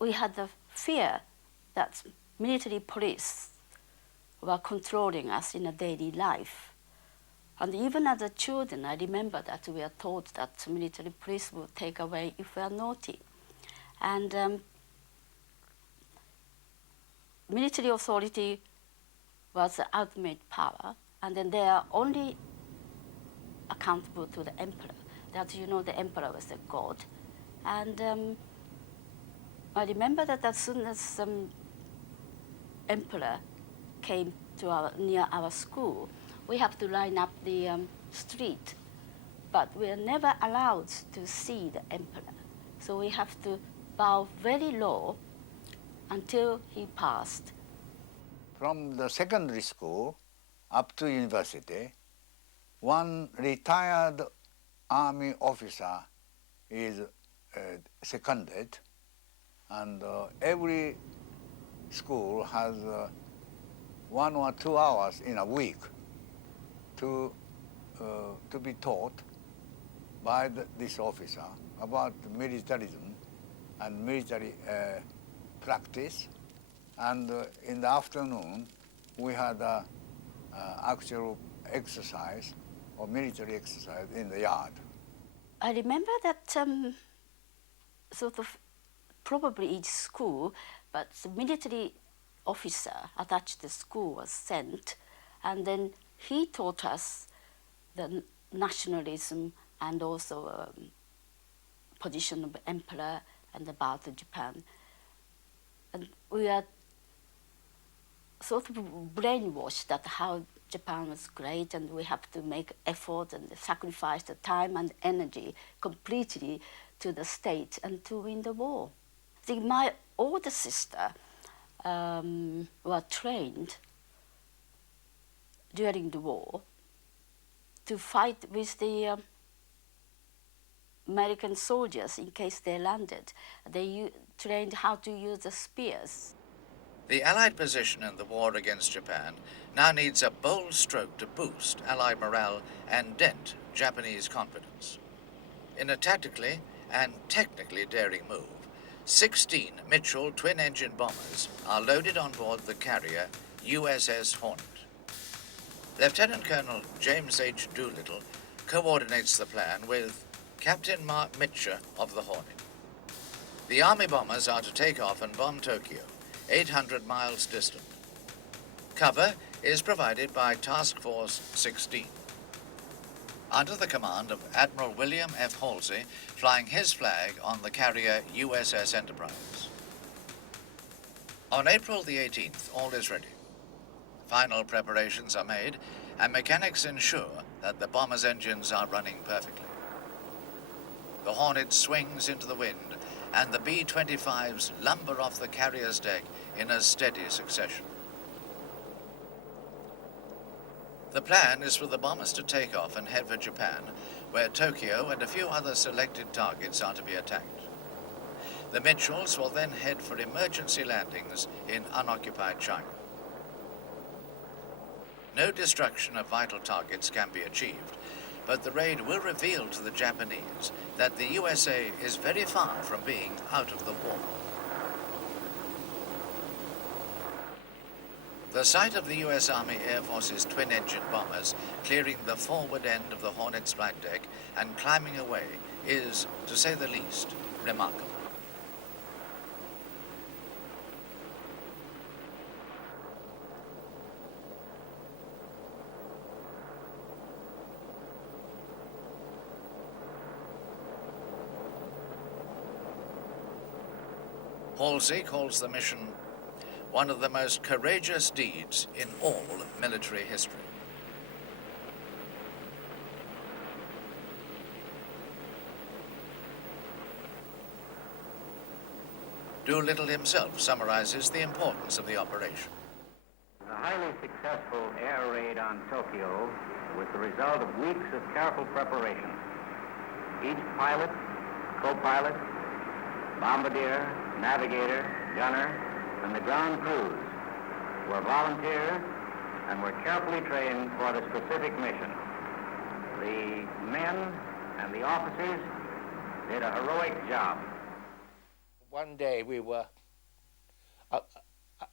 we had the fear that military police were controlling us in a daily life. And even as a children, I remember that we were told that military police would take away if we are naughty. And military authority was the ultimate power, and then they are only accountable to the emperor. That, you know, the emperor was the god. And I remember that as soon as emperor came to near our school, we have to line up the street, but we are never allowed to see the emperor. So we have to bow very low until he passed. From the secondary school up to university, one retired army officer is seconded, and every school has 1 or 2 hours in a week to be taught by this officer about militarism and military practice. And in the afternoon, we had actual exercise or military exercise in the yard. I remember that sort of probably each school, but the military officer attached to the school was sent, and then he taught us the nationalism and also position of the emperor and about Japan. And we are sort of brainwashed that how Japan was great and we have to make effort and sacrifice the time and energy completely to the state and to win the war. I think my older sister were trained during the war to fight with the American soldiers in case they landed. They trained how to use the spears. The Allied position in the war against Japan now needs a bold stroke to boost Allied morale and dent Japanese confidence. In a tactically and technically daring move, 16 Mitchell twin-engine bombers are loaded on board the carrier USS Hornet. Lieutenant Colonel James H. Doolittle coordinates the plan with Captain Mark Mitchell of the Hornet. The Army bombers are to take off and bomb Tokyo, 800 miles distant. Cover is provided by Task Force 16. Under the command of Admiral William F. Halsey, flying his flag on the carrier USS Enterprise. On April the 18th, all is ready. Final preparations are made, and mechanics ensure that the bomber's engines are running perfectly. The Hornet swings into the wind, and the B-25s lumber off the carrier's deck in a steady succession. The plan is for the bombers to take off and head for Japan, where Tokyo and a few other selected targets are to be attacked. The Mitchells will then head for emergency landings in unoccupied China. No destruction of vital targets can be achieved, but the raid will reveal to the Japanese that the USA is very far from being out of the war. The sight of the U.S. Army Air Force's twin-engine bombers clearing the forward end of the Hornet's flight deck and climbing away is, to say the least, remarkable. Halsey calls the mission one of the most courageous deeds in all military history. Doolittle himself summarizes the importance of the operation. The highly successful air raid on Tokyo was the result of weeks of careful preparation. Each pilot, co-pilot, bombardier, navigator, gunner, and the ground crews were volunteers and were carefully trained for the specific mission. The men and the officers did a heroic job. One day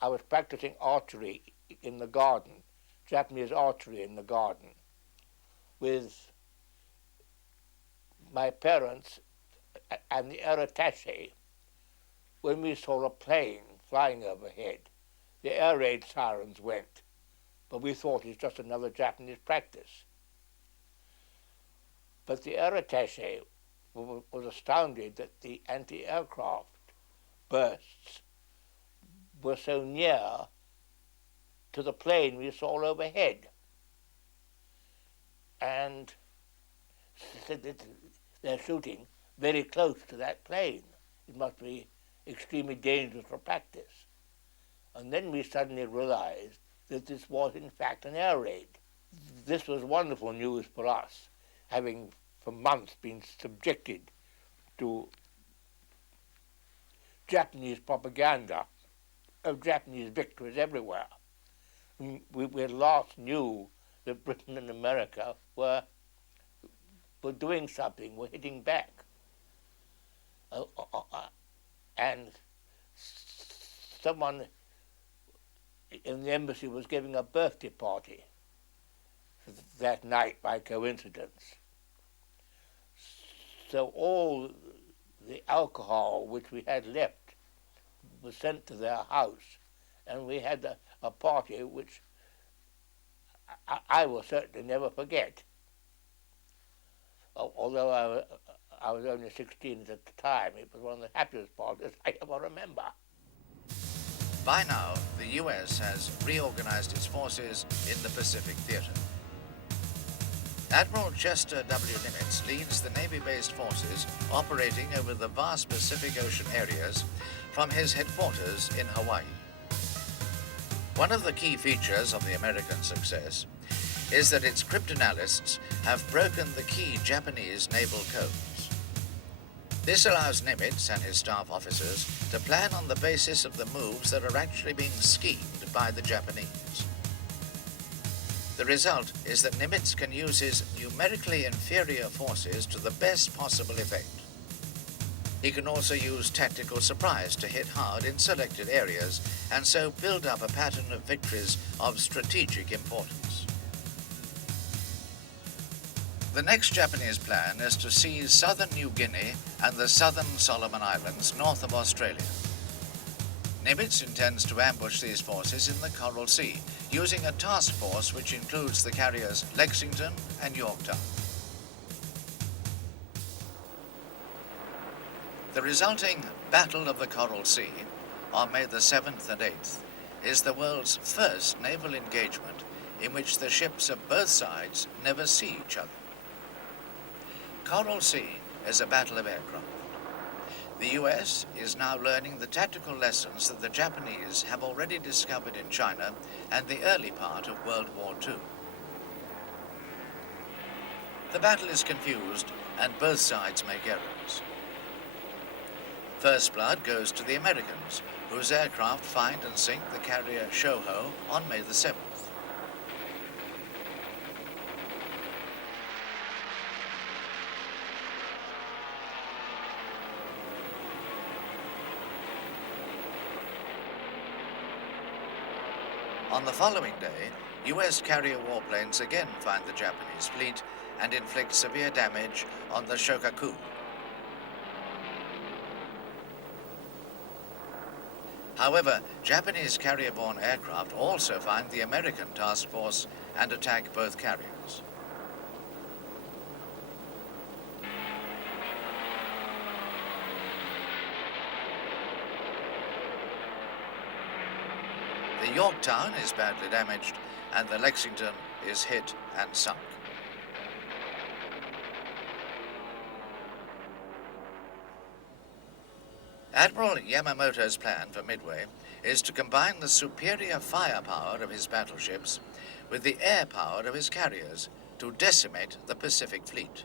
I was practicing archery in the garden, Japanese archery in the garden, with my parents and the air attaché. When we saw a plane flying overhead, the air raid sirens went, but we thought it's just another Japanese practice. But the air attaché was astounded that the anti-aircraft bursts were so near to the plane we saw overhead. And said that they're shooting very close to that plane. It must be extremely dangerous for practice. And then we suddenly realized that this was in fact an air raid. This was wonderful news for us, having for months been subjected to Japanese propaganda of Japanese victories everywhere. We at last knew that Britain and America were doing something, were hitting back. And someone in the embassy was giving a birthday party that night by coincidence. So all the alcohol which we had left was sent to their house, and we had a party which I will certainly never forget. Although I was only 16 at the time, it was one of the happiest parties I ever remember. By now, the U.S. has reorganized its forces in the Pacific Theater. Admiral Chester W. Nimitz leads the Navy-based forces operating over the vast Pacific Ocean areas from his headquarters in Hawaii. One of the key features of the American success is that its cryptanalysts have broken the key Japanese naval codes. This allows Nimitz and his staff officers to plan on the basis of the moves that are actually being schemed by the Japanese. The result is that Nimitz can use his numerically inferior forces to the best possible effect. He can also use tactical surprise to hit hard in selected areas and so build up a pattern of victories of strategic importance. The next Japanese plan is to seize southern New Guinea and the southern Solomon Islands north of Australia. Nimitz intends to ambush these forces in the Coral Sea, using a task force which includes the carriers Lexington and Yorktown. The resulting Battle of the Coral Sea, on May the 7th and 8th is the world's first naval engagement in which the ships of both sides never see each other. Coral Sea is a battle of aircraft. The US is now learning the tactical lessons that the Japanese have already discovered in China and the early part of World War II. The battle is confused and both sides make errors. First blood goes to the Americans, whose aircraft find and sink the carrier Shoho on May the 7th. On the following day, US carrier warplanes again find the Japanese fleet and inflict severe damage on the Shokaku. However, Japanese carrier-borne aircraft also find the American task force and attack both carriers. The Yorktown is badly damaged and the Lexington is hit and sunk. Admiral Yamamoto's plan for Midway is to combine the superior firepower of his battleships with the air power of his carriers to decimate the Pacific Fleet.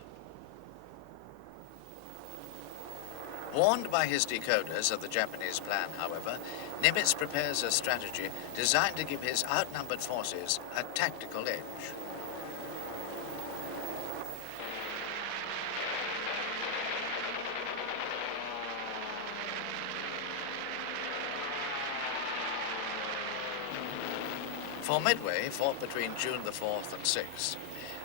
Warned by his decoders of the Japanese plan, however, Nimitz prepares a strategy designed to give his outnumbered forces a tactical edge. For Midway, fought between June the 4th and 6th,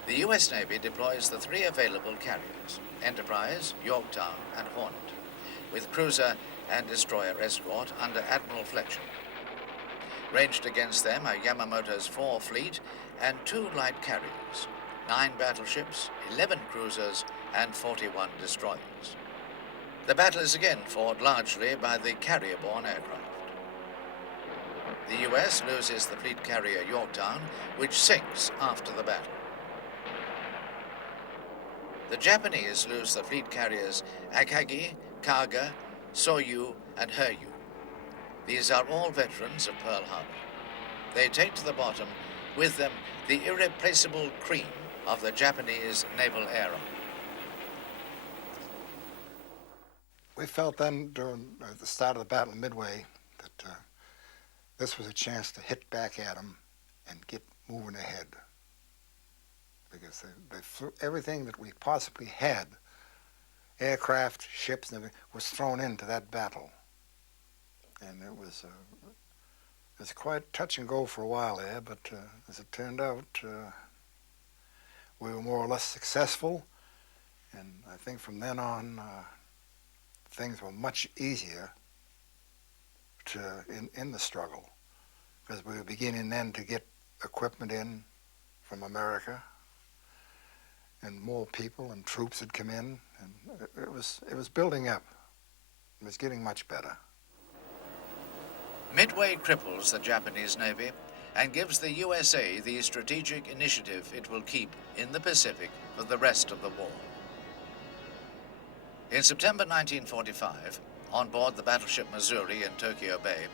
the US Navy deploys the three available carriers, Enterprise, Yorktown, and Hornet, with cruiser and destroyer escort under Admiral Fletcher. Ranged against them are Yamamoto's 4 fleet and 2 light carriers, 9 battleships, 11 cruisers, and 41 destroyers. The battle is again fought largely by the carrier-borne aircraft. The US loses the fleet carrier Yorktown, which sinks after the battle. The Japanese lose the fleet carriers Akagi, Kaga, Soyu, and Hiryu. These are all veterans of Pearl Harbor. They take to the bottom, with them the irreplaceable cream of the Japanese naval air arm. We felt then, during the start of the Battle of Midway, that this was a chance to hit back at them and get moving ahead. Because they threw everything that we possibly had, aircraft, ships, and everything, was thrown into that battle. And it was quite touch and go for a while there, but as it turned out, we were more or less successful. And I think from then on, things were much easier in the struggle, because we were beginning then to get equipment in from America, and more people and troops had come in, and it was building up. It was getting much better. Midway cripples the Japanese Navy and gives the USA the strategic initiative it will keep in the Pacific for the rest of the war. In September 1945, on board the battleship Missouri in Tokyo Bay,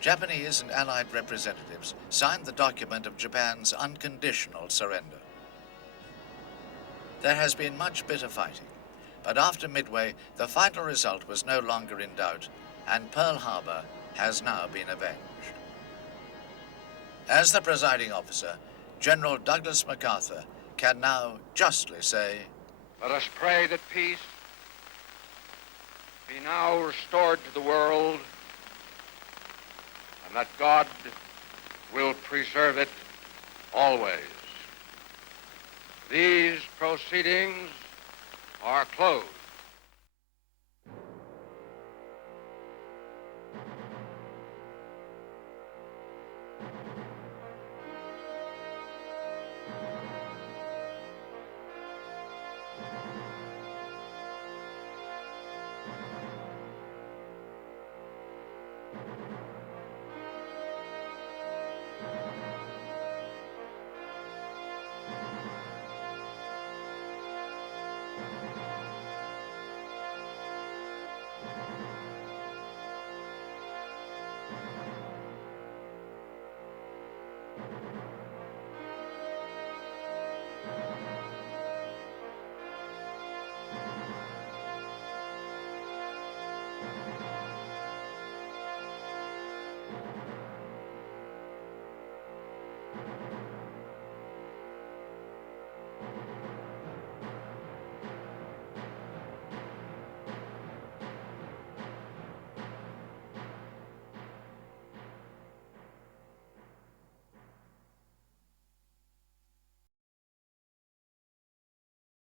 Japanese and Allied representatives signed the document of Japan's unconditional surrender. There has been much bitter fighting, but after Midway, the final result was no longer in doubt, and Pearl Harbor has now been avenged. As the presiding officer, General Douglas MacArthur can now justly say, "Let us pray that peace be now restored to the world, and that God will preserve it always. These proceedings are closed."